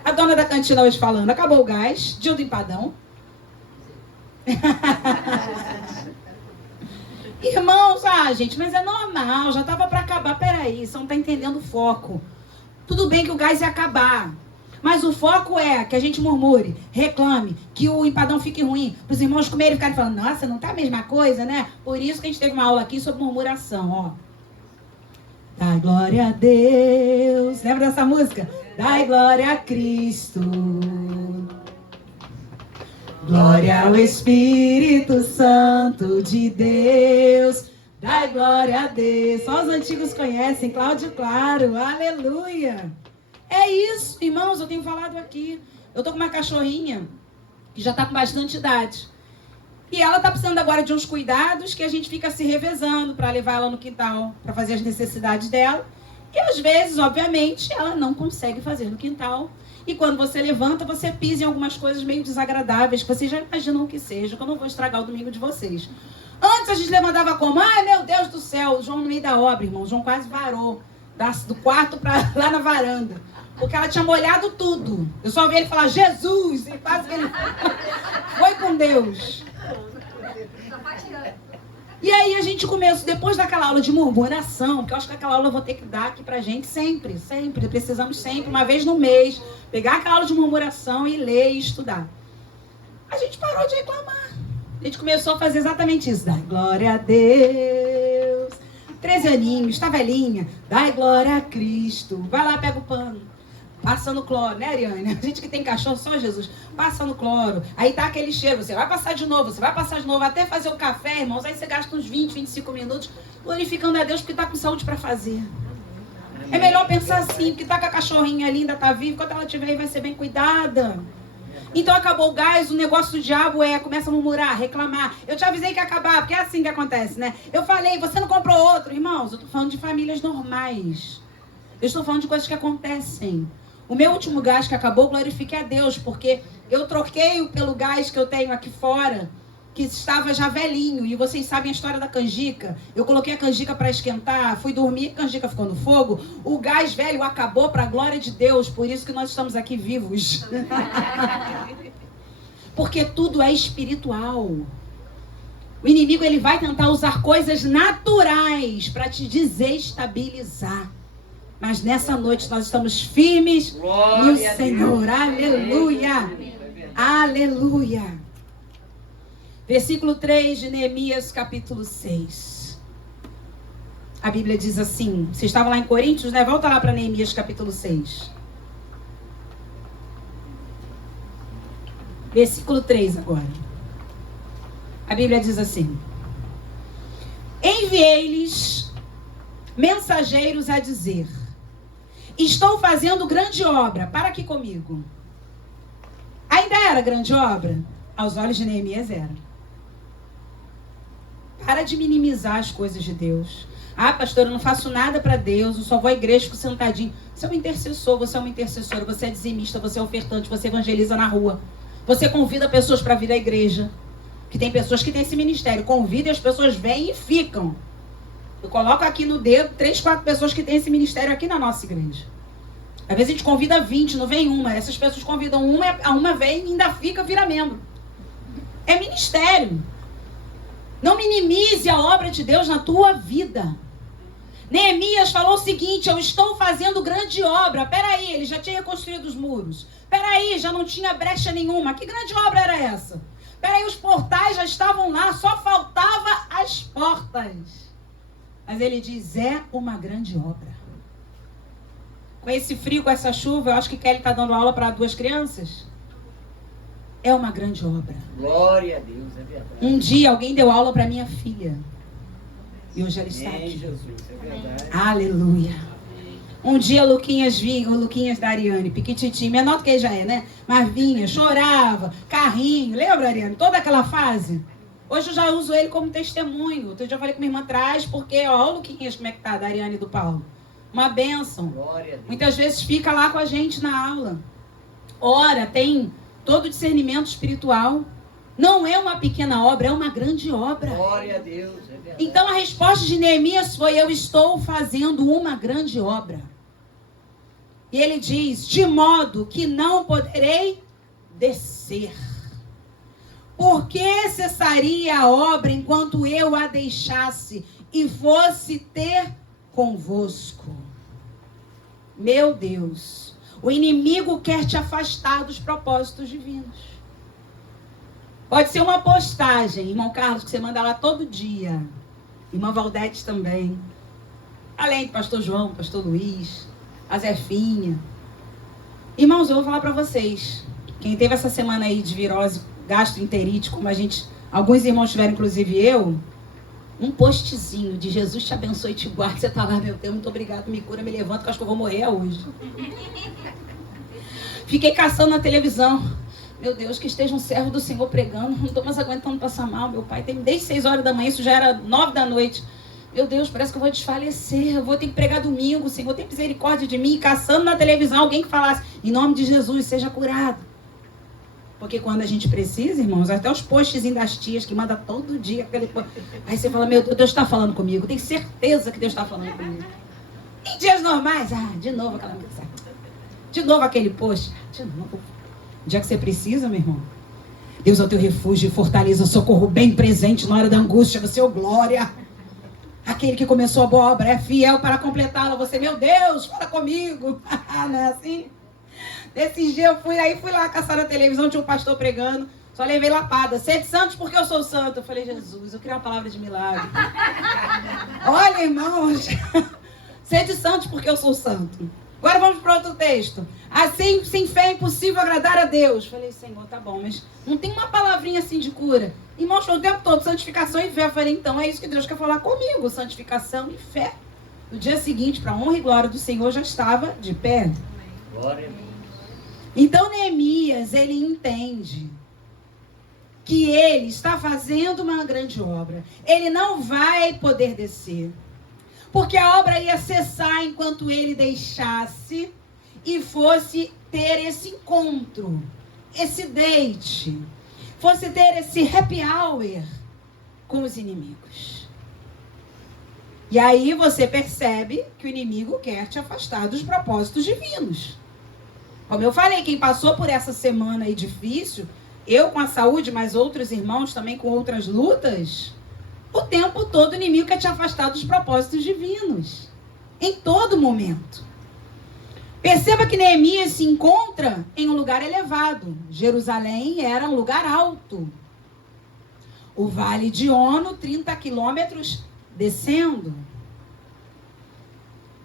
A dona da cantina hoje falando, acabou o gás, dia do empadão. Irmãos, gente, mas é normal, já estava para acabar. Peraí, você não está entendendo o foco. Tudo bem que o gás ia acabar, mas o foco é que a gente murmure, reclame, que o empadão fique ruim, para os irmãos comerem e ficarem falando, nossa, não tá a mesma coisa, né? Por isso que a gente teve uma aula aqui sobre murmuração, ó. Dai glória a Deus. Lembra dessa música? Dai glória a Cristo. Glória ao Espírito Santo de Deus. Dai glória a Deus. Só os antigos conhecem. Cláudio Claro. Aleluia. É isso, irmãos. Eu tenho falado aqui. Eu tô com uma cachorrinha que já tá com bastante idade. E ela está precisando agora de uns cuidados que a gente fica se revezando para levar ela no quintal, para fazer as necessidades dela. E às vezes, obviamente, ela não consegue fazer no quintal. E quando você levanta, você pisa em algumas coisas meio desagradáveis, que vocês já imaginam que seja, que eu não vou estragar o domingo de vocês. Antes a gente levantava como? Ai, meu Deus do céu, o João no meio da obra, irmão. O João quase varou do quarto para lá na varanda. Porque ela tinha molhado tudo. Eu só vi ele falar, Jesus! E quase que ele foi com Deus. E aí a gente começou, depois daquela aula de murmuração, que eu acho que aquela aula eu vou ter que dar aqui pra gente sempre, precisamos sempre, uma vez no mês, pegar aquela aula de murmuração e ler e estudar. A gente parou de reclamar. A gente começou a fazer exatamente isso. Dai glória a Deus. 13 aninhos, tá velhinha. Dai glória a Cristo. Vai lá, pega o pano. Passa no cloro, né, Ariane? A gente que tem cachorro, só Jesus. Passa no cloro. Aí tá aquele cheiro. Você vai passar de novo, até fazer o café, irmãos. Aí você gasta uns 20, 25 minutos glorificando a Deus porque tá com saúde para fazer. É melhor pensar assim, porque tá com a cachorrinha ali, ainda tá viva. Quando ela estiver aí, vai ser bem cuidada. Então acabou o gás, o negócio do diabo começa a murmurar, reclamar. Eu te avisei que ia acabar, porque é assim que acontece, né? Eu falei, você não comprou outro. Irmãos, eu tô falando de famílias normais. Eu estou falando de coisas que acontecem. O meu último gás que acabou, glorifiquei a Deus, porque eu troquei pelo gás que eu tenho aqui fora, que estava já velhinho. E vocês sabem a história da canjica. Eu coloquei a canjica para esquentar, fui dormir, a canjica ficou no fogo. O gás velho acabou para a glória de Deus, por isso que nós estamos aqui vivos. Porque tudo é espiritual. O inimigo ele vai tentar usar coisas naturais para te desestabilizar. Mas nessa noite nós estamos firmes no Senhor. Aleluia. Aleluia. Versículo 3 de Neemias, capítulo 6. A Bíblia diz assim. Você estava lá em Coríntios, né? Volta lá para Neemias, capítulo 6. Versículo 3 agora. A Bíblia diz assim. Enviei-lhes mensageiros a dizer: estou fazendo grande obra. Para aqui comigo. Ainda era grande obra? Aos olhos de Neemias era. Para de minimizar as coisas de Deus. Ah, pastor, eu não faço nada para Deus, eu só vou à igreja fico sentadinho. Você é um intercessor, você é uma intercessora, você é dizimista, você é ofertante, você evangeliza na rua. Você convida pessoas para vir à igreja. Que tem pessoas que têm esse ministério. Convida e as pessoas vêm e ficam. Eu coloco aqui no dedo 3, 4 pessoas que têm esse ministério aqui na nossa igreja. Às vezes a gente convida 20, não vem uma. Essas pessoas convidam uma, a uma vem e ainda fica, vira membro. É ministério. Não minimize a obra de Deus na tua vida. Neemias falou o seguinte: eu estou fazendo grande obra. Peraí, ele já tinha reconstruído os muros. Peraí, já não tinha brecha nenhuma. Que grande obra era essa? Peraí, os portais já estavam lá, só faltava as portas. Mas ele diz, é uma grande obra. Com esse frio, com essa chuva, eu acho que Kelly está dando aula para 2 crianças. É uma grande obra. Glória a Deus, é verdade. Um dia alguém deu aula para minha filha. E hoje ela está aqui. Jesus, é verdade. Aleluia. Um dia o Luquinhas da Ariane, piquititinho, menor do que ele já é, né? Mas vinha, chorava, carrinho. Lembra, Ariane? Toda aquela fase. Hoje eu já uso ele como testemunho. Outro dia eu falei com minha irmã atrás, porque, ó, o Luquinhas como é que tá, da Ariane e do Paulo. Uma bênção. Glória a Deus. Muitas vezes fica lá com a gente na aula. Ora, tem todo o discernimento espiritual. Não é uma pequena obra, é uma grande obra. Glória a Deus, é verdade. Então a resposta de Neemias foi: eu estou fazendo uma grande obra. E ele diz: de modo que não poderei descer. Por que cessaria a obra enquanto eu a deixasse e fosse ter convosco? Meu Deus, o inimigo quer te afastar dos propósitos divinos. Pode ser uma postagem, irmão Carlos, que você manda lá todo dia. Irmã Valdete também. Além do pastor João, pastor Luiz, a Zefinha. Irmãos, eu vou falar para vocês. Quem teve essa semana aí de virose gastroenterite, como alguns irmãos tiveram, inclusive eu, um postzinho de Jesus te abençoe e te guarde. Você tá lá, meu Deus, muito obrigado, me cura, me levanta, que eu acho que eu vou morrer hoje. Fiquei caçando na televisão. Meu Deus, que esteja um servo do Senhor pregando. Não estou mais aguentando passar mal. Meu pai tem desde 6 horas da manhã, isso já era 9 da noite. Meu Deus, parece que eu vou desfalecer. Eu vou ter que pregar domingo. Senhor, tem misericórdia de mim. Caçando na televisão alguém que falasse: em nome de Jesus, seja curado. Porque quando a gente precisa, irmãos, até os postzinhos das tias que manda todo dia. Aí você fala: meu Deus, Deus está falando comigo. Tenho certeza que Deus está falando comigo. Em dias normais, de novo aquela mensagem. De novo aquele post. De novo. O dia que você precisa, meu irmão. Deus é o teu refúgio e fortaleza, socorro bem presente na hora da angústia. Você, ô glória. Aquele que começou a boa obra é fiel para completá-la. Você, meu Deus, fala comigo. Não é assim? Desse dia eu fui lá caçar na televisão, tinha um pastor pregando. Só levei lapada. Sede santos porque eu sou santo. Eu falei, Jesus, eu queria uma palavra de milagre. Olha, irmãos. Sede santos porque eu sou santo. Agora vamos para outro texto. Assim, sem fé é impossível agradar a Deus. Falei, Senhor, tá bom, mas não tem uma palavrinha assim de cura. Irmãos, o tempo todo, santificação e fé. Eu falei, então é isso que Deus quer falar comigo. Santificação e fé. No dia seguinte, para a honra e glória do Senhor, já estava de pé. Glória a Deus. Então, Neemias, ele entende que ele está fazendo uma grande obra. Ele não vai poder descer. Porque a obra ia cessar enquanto ele deixasse e fosse ter esse encontro, esse date, fosse ter esse happy hour com os inimigos. E aí você percebe que o inimigo quer te afastar dos propósitos divinos. Como eu falei, quem passou por essa semana aí difícil, eu com a saúde, mas outros irmãos também com outras lutas, o tempo todo o inimigo quer te afastar dos propósitos divinos. Em todo momento. Perceba que Neemias se encontra em um lugar elevado. Jerusalém era um lugar alto. O vale de Ono, 30 quilômetros descendo.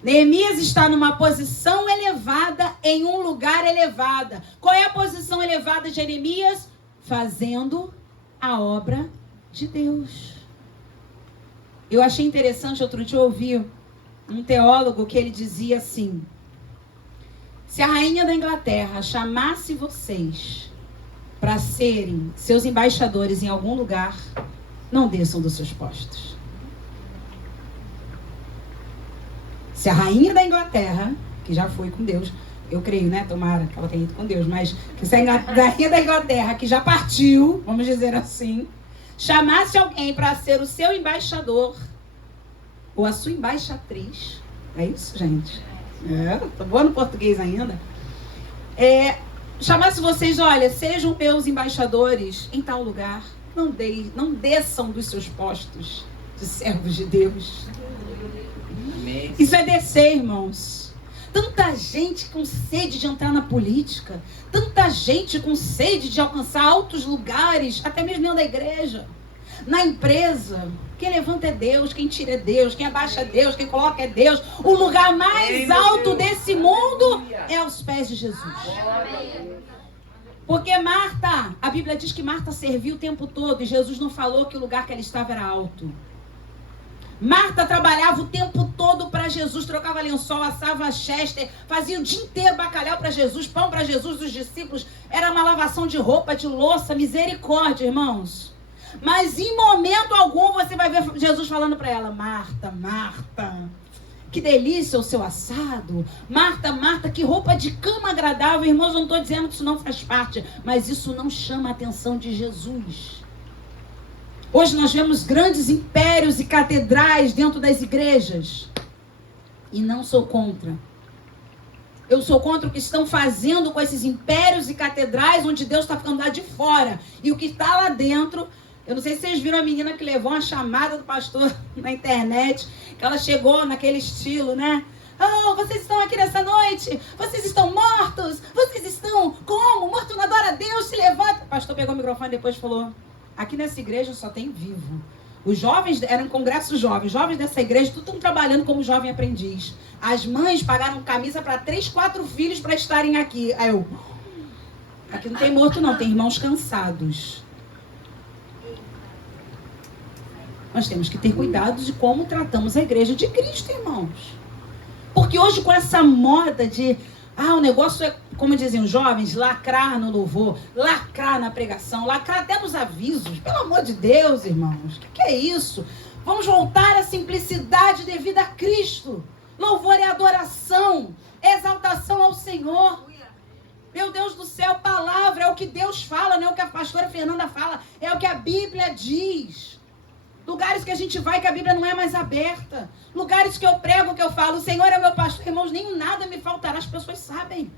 Neemias está numa posição elevada em um lugar elevado. Qual é a posição elevada de Neemias? Fazendo a obra de Deus. Eu achei interessante, outro dia eu ouvi um teólogo que ele dizia assim: se a rainha da Inglaterra chamasse vocês para serem seus embaixadores em algum lugar, não desçam dos seus postos. Se a rainha da Inglaterra, que já foi com Deus, eu creio, né? Tomara que ela tenha ido com Deus, mas que se a rainha da Inglaterra, que já partiu, vamos dizer assim, chamasse alguém para ser o seu embaixador ou a sua embaixatriz, é isso, gente? Tô boa no português ainda. Chamasse vocês, olha, sejam meus embaixadores em tal lugar, não desçam dos seus postos de servos de Deus. Amém. Isso é descer, irmãos. Tanta gente com sede de entrar na política, tanta gente com sede de alcançar altos lugares, até mesmo dentro da igreja, na empresa. Quem levanta é Deus, quem tira é Deus, quem abaixa é Deus, quem coloca é Deus. O lugar mais alto desse mundo é aos pés de Jesus. Porque Marta, a Bíblia diz que Marta serviu o tempo todo e Jesus não falou que o lugar que ela estava era alto. Marta trabalhava o tempo todo para Jesus, trocava lençol, assava chester, fazia o dia inteiro bacalhau para Jesus, pão para Jesus, os discípulos. Era uma lavação de roupa, de louça, misericórdia, irmãos. Mas em momento algum você vai ver Jesus falando para ela: Marta, Marta, que delícia o seu assado. Marta, Marta, que roupa de cama agradável. Irmãos, eu não estou dizendo que isso não faz parte, mas isso não chama a atenção de Jesus. Hoje nós vemos grandes impérios e catedrais dentro das igrejas. E não sou contra. Eu sou contra o que estão fazendo com esses impérios e catedrais, onde Deus está ficando lá de fora. E o que está lá dentro... Eu não sei se vocês viram a menina que levou uma chamada do pastor na internet, que ela chegou naquele estilo, né? Oh, vocês estão aqui nessa noite? Vocês estão mortos? Vocês estão como? Morto não adora a Deus, se levanta. O pastor pegou o microfone e depois falou: aqui nessa igreja só tem vivo. Os jovens, era um congresso jovem, jovens dessa igreja, tudo estão trabalhando como jovem aprendiz. As mães pagaram camisa para 3, 4 filhos para estarem aqui. Aí eu... Aqui não tem morto não, tem irmãos cansados. Nós temos que ter cuidado de como tratamos a igreja de Cristo, irmãos. Porque hoje com essa moda de... o negócio é, como dizem os jovens, lacrar no louvor, lacrar na pregação, lacrar até nos avisos. Pelo amor de Deus, irmãos. O que é isso? Vamos voltar à simplicidade devida a Cristo. Louvor é adoração, é exaltação ao Senhor. Meu Deus do céu, palavra é o que Deus fala, não é o que a pastora Fernanda fala, é o que a Bíblia diz. Lugares que a gente vai que a Bíblia não é mais aberta. Lugares que eu prego, que eu falo: o Senhor é meu pastor, irmãos, nem nada me faltará. As pessoas sabem.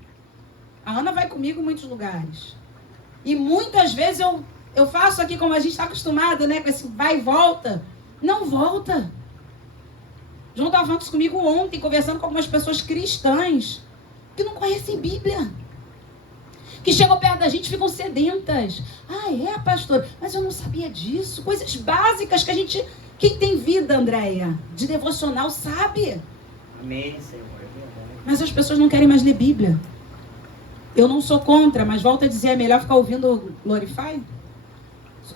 A Ana vai comigo em muitos lugares. E muitas vezes eu faço aqui como a gente está acostumado, né? Com esse vai e volta. Não volta. João estava falando isso comigo ontem, conversando com algumas pessoas cristãs que não conhecem Bíblia. Que chegam perto da gente e ficam sedentas. Ah, é, pastor? Mas eu não sabia disso. Coisas básicas que a gente... Quem tem vida, Andréia, de devocional, sabe. Amém, Senhor. Mas as pessoas não querem mais ler Bíblia. Eu não sou contra, mas volto a dizer, é melhor ficar ouvindo o Glorify?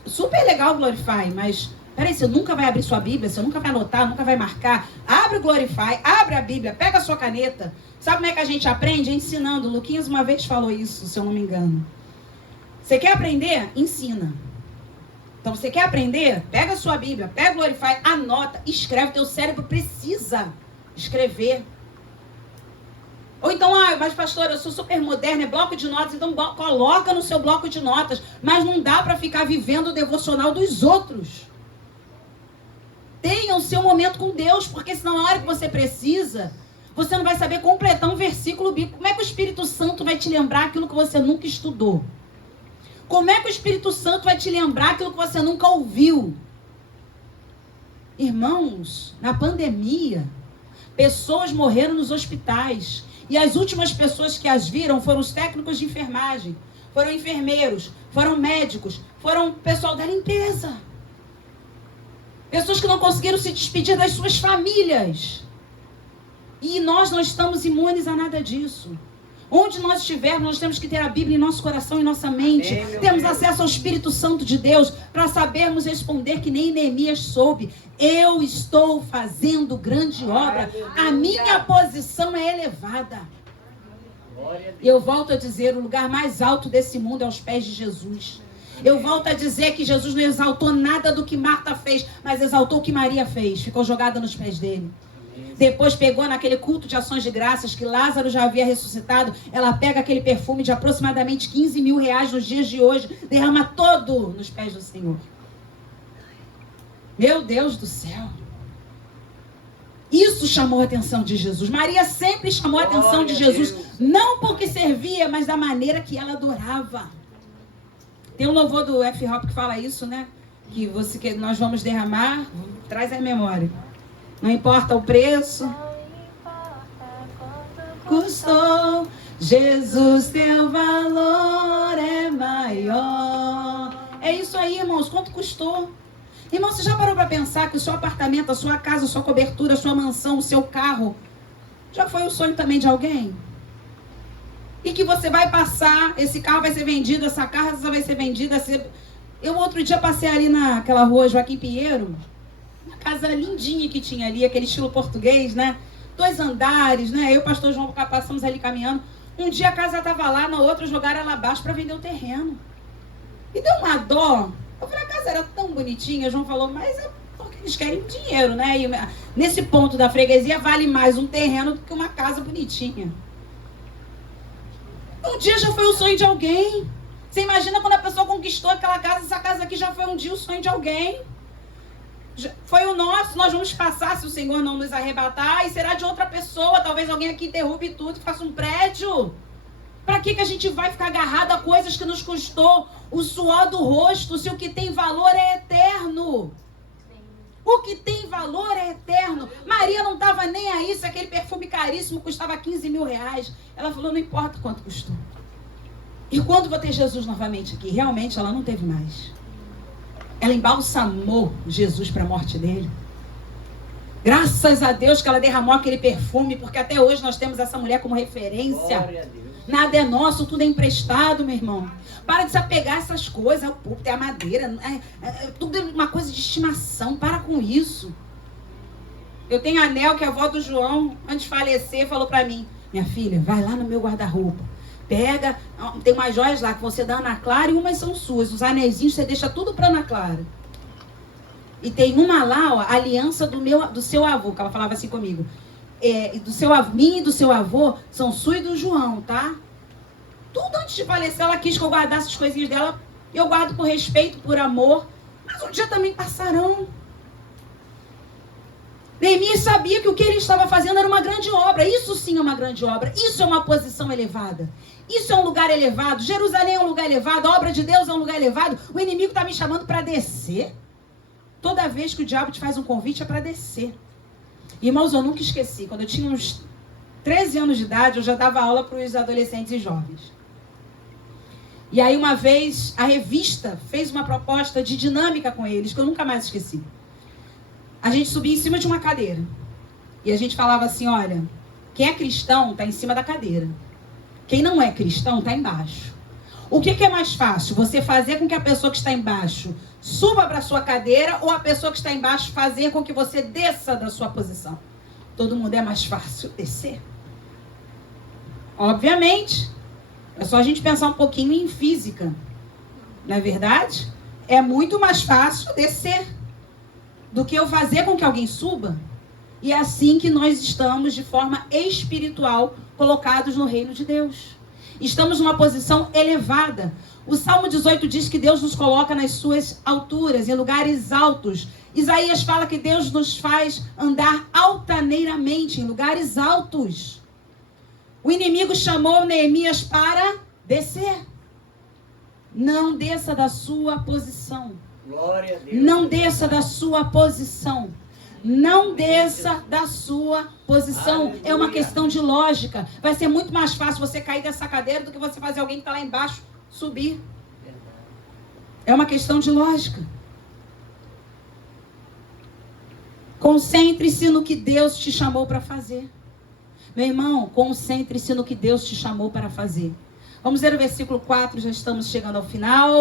Super legal o Glorify, mas... Peraí, você nunca vai abrir sua Bíblia, você nunca vai anotar, nunca vai marcar. Abre o Glorify, abre a Bíblia, pega a sua caneta. Sabe como é que a gente aprende? Ensinando. O Luquinhas uma vez falou isso, se eu não me engano. Você quer aprender? Ensina. Então, você quer aprender? Pega a sua Bíblia, pega o Glorify, anota, escreve. Teu cérebro precisa escrever. Ou então, mas pastor, eu sou super moderna, é bloco de notas, então coloca no seu bloco de notas. Mas não dá para ficar vivendo o devocional dos outros. Tenha o seu momento com Deus, porque senão a hora que você precisa, você não vai saber completar um versículo bíblico. Como é que o Espírito Santo vai te lembrar aquilo que você nunca estudou? Como é que o Espírito Santo vai te lembrar aquilo que você nunca ouviu? Irmãos, na pandemia, pessoas morreram nos hospitais. E as últimas pessoas que as viram foram os técnicos de enfermagem, foram enfermeiros, foram médicos, foram pessoal da limpeza. Pessoas que não conseguiram se despedir das suas famílias. E nós não estamos imunes a nada disso. Onde nós estivermos, nós temos que ter a Bíblia em nosso coração e nossa mente. Temos acesso ao Espírito Santo de Deus para sabermos responder que nem Neemias soube. Eu estou fazendo grande obra. A minha posição é elevada. E eu volto a dizer, o lugar mais alto desse mundo é aos pés de Jesus. Eu volto a dizer que Jesus não exaltou nada do que Marta fez, mas exaltou o que Maria fez. Ficou jogada nos pés dele. Depois pegou naquele culto de ações de graças que Lázaro já havia ressuscitado. Ela pega aquele perfume de aproximadamente 15 mil reais nos dias de hoje. Derrama todo nos pés do Senhor. Meu Deus do céu. Isso chamou a atenção de Jesus. Maria sempre chamou a atenção de Jesus. Não porque servia, mas da maneira que ela adorava. Tem um louvor do F-Hop que fala isso, né? Que nós vamos derramar. Traz a memória. Não importa o preço. Custou. Jesus, teu valor é maior. É isso aí, irmãos. Quanto custou? Irmão, você já parou para pensar que o seu apartamento, a sua casa, a sua cobertura, a sua mansão, o seu carro, já foi o sonho também de alguém? E que você vai passar, esse carro vai ser vendido, essa casa vai ser vendida. Eu outro dia passei ali naquela rua Joaquim Pinheiro, uma casa lindinha que tinha ali, aquele estilo português, né? 2 andares, né? Eu e o pastor João passamos ali caminhando. Um dia a casa estava lá, no outro jogaram ela abaixo para vender o terreno. E deu uma dó. Eu falei, a casa era tão bonitinha. O João falou, mas é porque eles querem dinheiro, né? E nesse ponto da freguesia vale mais um terreno do que uma casa bonitinha. Um dia já foi o sonho de alguém. Você imagina quando a pessoa conquistou aquela casa, essa casa aqui já foi um dia o sonho de alguém. Foi o nosso, nós vamos passar se o Senhor não nos arrebatar, e será de outra pessoa. Talvez alguém aqui derrube tudo e faça um prédio. Para que a gente vai ficar agarrado a coisas que nos custou o suor do rosto, se o que tem valor é eterno? O que tem valor é eterno. Maria não estava nem aí se aquele perfume caríssimo custava 15 mil reais. Ela falou, não importa quanto custou. E quando vou ter Jesus novamente aqui? Realmente ela não teve mais. Ela embalsamou Jesus para a morte dele. Graças a Deus que ela derramou aquele perfume, porque até hoje nós temos essa mulher como referência. Nada é nosso, tudo é emprestado, meu irmão. Para de se apegar a essas coisas, o púlpito, é a madeira, tudo é uma coisa de estimação. Para com isso. Eu tenho anel que a avó do João, antes de falecer, falou para mim, minha filha, vai lá no meu guarda-roupa. Pega, tem umas joias lá que você dá Ana Clara e umas são suas. Os anéisinhos você deixa tudo para Ana Clara. E tem uma lá, ó, a aliança do seu avô, que ela falava assim comigo. Minha e do seu avô são sua e do João, tá? Tudo antes de falecer, ela quis que eu guardasse as coisinhas dela. E eu guardo por respeito, por amor. Mas um dia também passarão. Neemias sabia que o que ele estava fazendo era uma grande obra. Isso sim é uma grande obra. Isso é uma posição elevada. Isso é um lugar elevado. Jerusalém é um lugar elevado. A obra de Deus é um lugar elevado. O inimigo está me chamando para descer. Toda vez que o diabo te faz um convite é para descer. Irmãos, eu nunca esqueci. Quando eu tinha uns 13 anos de idade, eu já dava aula para os adolescentes e jovens. E aí uma vez a revista fez uma proposta de dinâmica com eles, que eu nunca mais esqueci. A gente subia em cima de uma cadeira. E a gente falava assim, olha, quem é cristão está em cima da cadeira. Quem não é cristão está embaixo. O que é mais fácil? Você fazer com que a pessoa que está embaixo suba para a sua cadeira ou a pessoa que está embaixo fazer com que você desça da sua posição? Todo mundo é mais fácil descer. Obviamente, é só a gente pensar um pouquinho em física. Não é verdade? É muito mais fácil descer do que eu fazer com que alguém suba. E é assim que nós estamos, de forma espiritual, colocados no reino de Deus. Estamos numa posição elevada. O Salmo 18 diz que Deus nos coloca nas suas alturas, em lugares altos. Isaías fala que Deus nos faz andar altaneiramente, em lugares altos. O inimigo chamou Neemias para descer. Não desça da sua posição. Glória a Deus. Não desça da sua posição. Não desça da sua posição. Aleluia. É uma questão de lógica. Vai ser muito mais fácil você cair dessa cadeira do que você fazer alguém que está lá embaixo subir. É uma questão de lógica. Concentre-se no que Deus te chamou para fazer. Meu irmão, concentre-se no que Deus te chamou para fazer. Vamos ler o versículo 4, já estamos chegando ao final.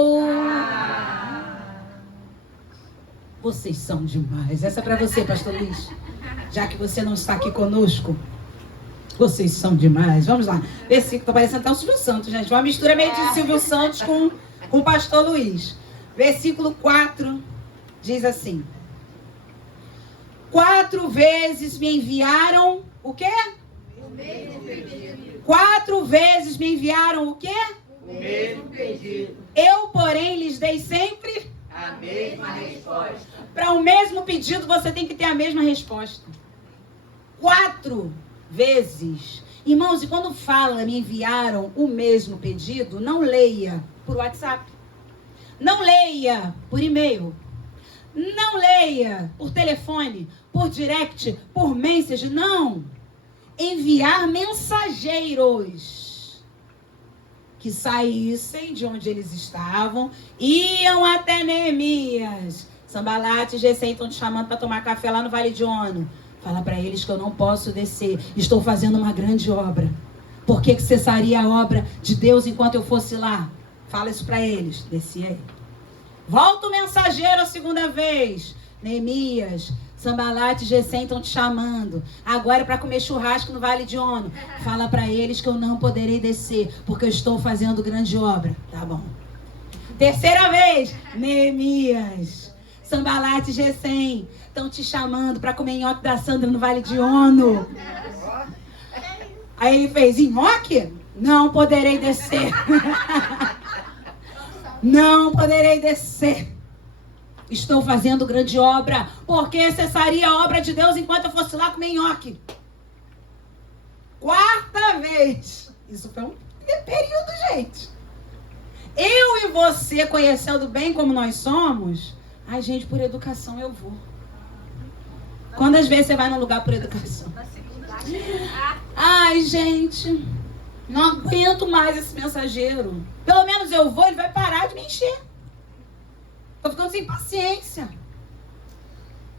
Vocês são demais. Essa é para você, pastor Luiz. Já que você não está aqui conosco. Vocês são demais. Vamos lá. Versículo, está parecendo até o Silvio Santos, gente. Uma mistura meio de Silvio Santos com o pastor Luiz. Versículo 4 diz assim. 4 vezes me enviaram o quê? O mesmo pedido. 4 vezes me enviaram o quê? O mesmo pedido. Eu, porém, lhes dei sempre A mesma resposta. para o mesmo pedido, você tem que ter a mesma resposta. 4 vezes. Irmãos, e quando fala me enviaram o mesmo pedido, não leia por WhatsApp. Não leia por e-mail. Não leia por telefone, por direct, por message. Não. Enviar mensageiros que saíssem de onde eles estavam, iam até Neemias. Sambalate e Gesem estão te chamando para tomar café lá no Vale de Ono. Fala para eles que eu não posso descer. Estou fazendo uma grande obra. Por que cessaria a obra de Deus enquanto eu fosse lá? Fala isso para eles. Desci aí. Volta o mensageiro a segunda vez. Neemias, Sambalate e Gesem estão te chamando. Agora é para comer churrasco no Vale de Ono. Fala para eles que eu não poderei descer, porque eu estou fazendo grande obra. Tá bom. Terceira vez. Neemias, Sambalate e Gesem estão te chamando para comer nhoque da Sandra no Vale de Ono. Aí ele fez, nhoque? Não poderei descer. Não poderei descer. Estou fazendo grande obra. Porque cessaria a obra de Deus enquanto eu fosse lá comer nhoque. 4ª vez. Isso foi um período, gente. Eu e você, conhecendo bem como nós somos, ai, gente, por educação eu vou. Quantas vezes você vai num lugar por educação? Ai, gente, não aguento mais esse mensageiro. Pelo menos eu vou, ele vai parar de me encher. Tô ficando sem paciência.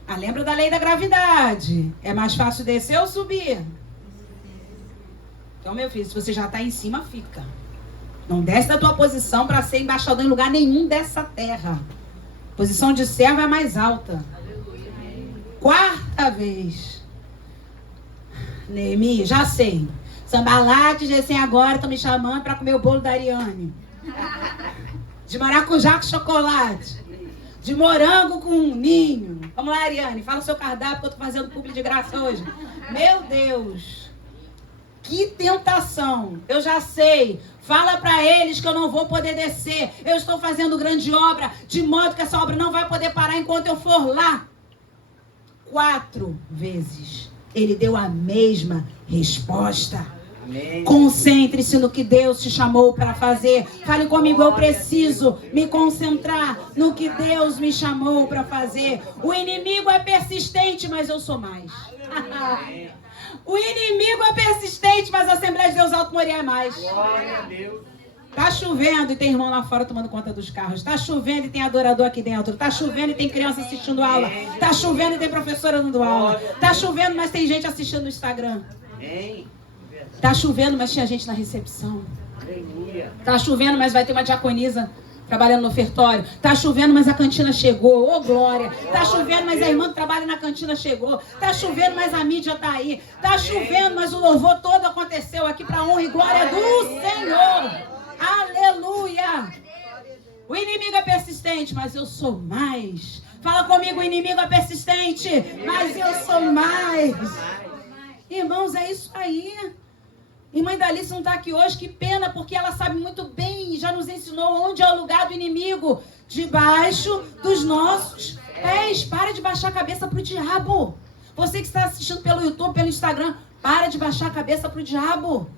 Ah, lembra da lei da gravidade? É mais fácil descer ou subir? Então, meu filho, se você já está em cima, fica. Não desce da tua posição para ser embaixador em lugar nenhum dessa terra. Posição de servo é a mais alta. 4ª vez. Neemias, já sei. Sambalate e Gesem agora estão me chamando para comer o bolo da Ariane. De maracujá com chocolate. De morango com ninho. Vamos lá, Ariane, fala o seu cardápio que eu estou fazendo publi de graça hoje. Meu Deus. Que tentação. Eu já sei. Fala para eles que eu não vou poder descer. Eu estou fazendo grande obra, de modo que essa obra não vai poder parar enquanto eu for lá. 4 vezes. Ele deu a mesma resposta. Amém. Concentre-se no que Deus te chamou para fazer. Fale comigo, eu preciso me concentrar no que Deus me chamou para fazer. O inimigo é persistente, mas eu sou mais. O inimigo é persistente, mas a Assembleia de Deus Alto Moriá é mais. Glória a Deus. Tá chovendo e tem irmão lá fora tomando conta dos carros. Tá chovendo e tem adorador aqui dentro. Tá chovendo e tem criança assistindo aula. Tá chovendo e tem professora dando aula. Tá chovendo, mas tem gente assistindo no Instagram. Amém. Tá chovendo, mas tinha gente na recepção. Aleluia. Tá chovendo, mas vai ter uma diaconisa trabalhando no ofertório. Tá chovendo, mas a cantina chegou. Ô, glória. Tá chovendo, mas a irmã que trabalha na cantina chegou. Tá chovendo, mas a mídia tá aí. Tá chovendo, mas o louvor todo aconteceu aqui para honra e glória do Senhor. Aleluia. O inimigo é persistente, mas eu sou mais. Fala comigo, o inimigo é persistente, mas eu sou mais. Irmãos, é isso aí. Irmã Idalice não está aqui hoje, que pena, porque ela sabe muito bem e já nos ensinou onde é o lugar do inimigo. Debaixo dos nossos pés. Para de baixar a cabeça para o diabo. Você que está assistindo pelo YouTube, pelo Instagram, para de baixar a cabeça para o diabo.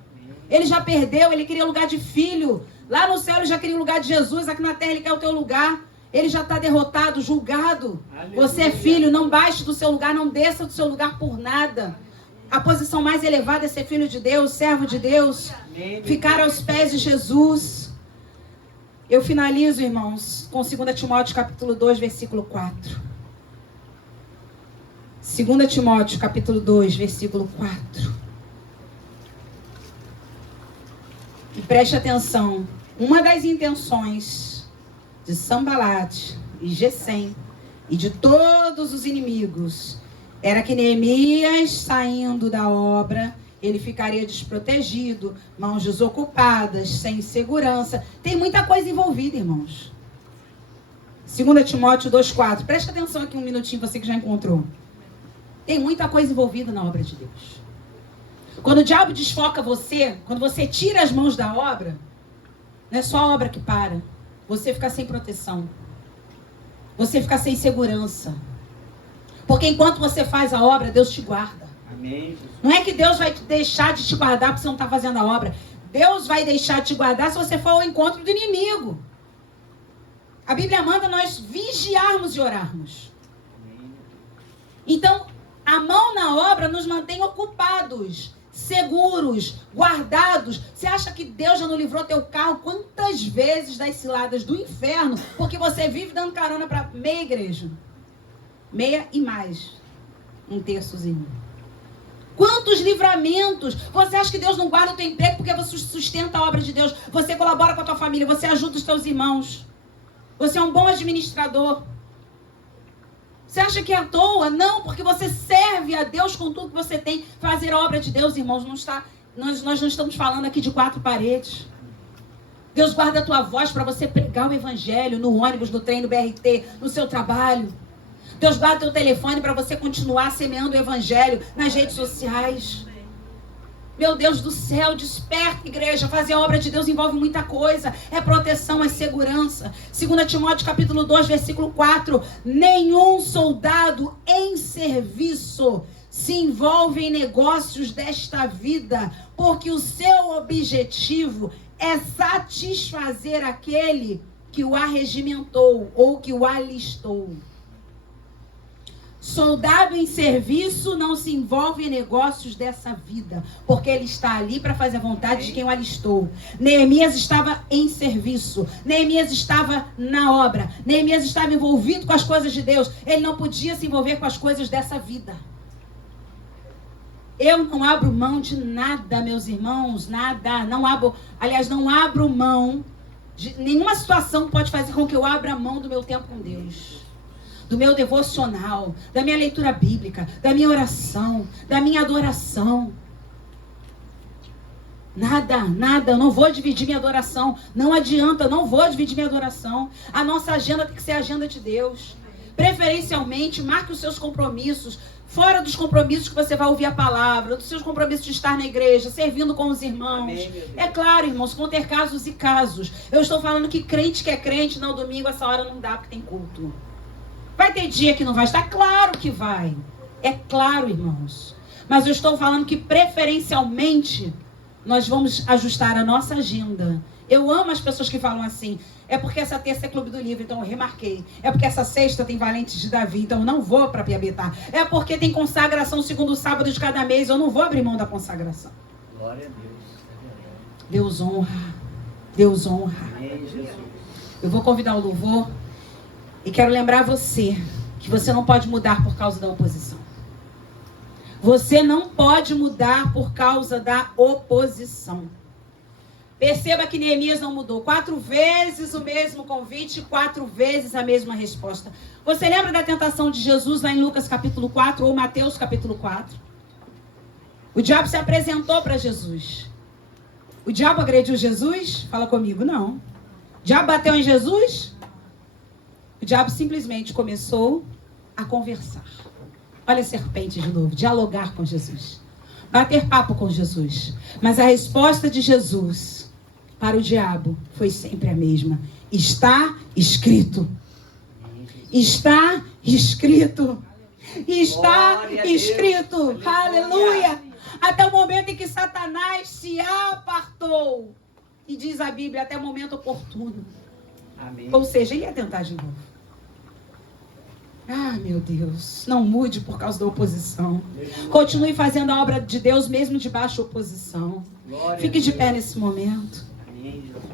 Ele já perdeu, ele queria lugar de filho. Lá no céu ele já queria o lugar de Jesus, aqui na terra ele quer o teu lugar. Ele já está derrotado, julgado. Aleluia. Você é filho, não baixe do seu lugar, não desça do seu lugar por nada. A posição mais elevada é ser filho de Deus, servo de Deus. Ficar aos pés de Jesus. Eu finalizo, irmãos, com 2 Timóteo capítulo 2, versículo 4. 2 Timóteo capítulo 2, versículo 4. E preste atenção, uma das intenções de Sanbalate e Gesem e de todos os inimigos era que Neemias, saindo da obra, ele ficaria desprotegido, mãos desocupadas, sem segurança. Tem muita coisa envolvida, irmãos. 2 Timóteo 2,4. Preste atenção aqui um minutinho, você que já encontrou. Tem muita coisa envolvida na obra de Deus. Quando o diabo desfoca você, quando você tira as mãos da obra, não é só a obra que para. Você fica sem proteção. Você fica sem segurança. Porque enquanto você faz a obra, Deus te guarda. Amém. Não é que Deus vai deixar de te guardar porque você não está fazendo a obra. Deus vai deixar de te guardar se você for ao encontro do inimigo. A Bíblia manda nós vigiarmos e orarmos. Então, a mão na obra nos mantém ocupados, seguros, guardados. Você acha que Deus já não livrou teu carro quantas vezes das ciladas do inferno? Porque você vive dando carona para meia igreja. Meia e mais. Um terçozinho. Quantos livramentos? Você acha que Deus não guarda o teu emprego porque você sustenta a obra de Deus? Você colabora com a tua família, você ajuda os teus irmãos. Você é um bom administrador. Você acha que é à toa? Não, porque você serve a Deus com tudo que você tem. Fazer a obra de Deus, irmãos, nós não estamos falando aqui de 4 paredes. Deus guarda a tua voz para você pregar o evangelho no ônibus, no trem, no BRT, no seu trabalho. Deus guarda o teu telefone para você continuar semeando o evangelho nas redes sociais. Meu Deus do céu, desperta, igreja. Fazer a obra de Deus envolve muita coisa. É proteção, é segurança. 2 Timóteo capítulo 2, versículo 4. Nenhum soldado em serviço se envolve em negócios desta vida, porque o seu objetivo é satisfazer aquele que o arregimentou ou que o alistou. Soldado em serviço não se envolve em negócios dessa vida, porque ele está ali para fazer a vontade de quem o alistou. Neemias estava em serviço, Neemias estava na obra, Neemias estava envolvido com as coisas de Deus. Ele não podia se envolver com as coisas dessa vida. Eu não abro mão de nada, meus irmãos, nada. Não abro mão de nenhuma situação que pode fazer com que eu abra mão do meu tempo com Deus. Do meu devocional, da minha leitura bíblica, da minha oração, da minha adoração. Nada, eu não vou dividir minha adoração. Não adianta, eu não vou dividir minha adoração. A nossa agenda tem que ser a agenda de Deus. Preferencialmente, marque os seus compromissos. Fora dos compromissos que você vai ouvir a palavra, dos seus compromissos de estar na igreja, servindo com os irmãos. Amém, é claro, irmãos, vão ter casos e casos. Eu estou falando que crente que é crente, não, domingo, essa hora não dá porque tem culto. Vai ter dia que não vai estar? Claro que vai. É claro, irmãos. Mas eu estou falando que preferencialmente nós vamos ajustar a nossa agenda. Eu amo as pessoas que falam assim: é porque essa terça é Clube do Livro, então eu remarquei. É porque essa sexta tem Valentes de Davi, então eu não vou para Piabetá. É porque tem consagração segundo sábado de cada mês, eu não vou abrir mão da consagração. Glória a Deus. Deus honra. Deus honra. Amém, Jesus. Eu vou convidar o louvor e quero lembrar você que você não pode mudar por causa da oposição. Você não pode mudar por causa da oposição. Perceba que Neemias não mudou. 4 vezes o mesmo convite, 4 vezes a mesma resposta. Você lembra da tentação de Jesus lá em Lucas capítulo 4 ou Mateus capítulo 4? O diabo se apresentou para Jesus. O diabo agrediu Jesus? Fala comigo, não. O diabo bateu em Jesus? O diabo simplesmente começou a conversar. Olha a serpente de novo, dialogar com Jesus. Bater papo com Jesus. Mas a resposta de Jesus para o diabo foi sempre a mesma. Está escrito. Está escrito. Está escrito. Aleluia. Até o momento em que Satanás se apartou. E diz a Bíblia, até o momento oportuno. Amém. Ou seja, ele ia tentar de novo. Ah, meu Deus. Não mude por causa da oposição. Continue fazendo a obra de Deus mesmo debaixo da oposição. Glória Fique a de Deus. pé nesse momento. Amém, Jesus.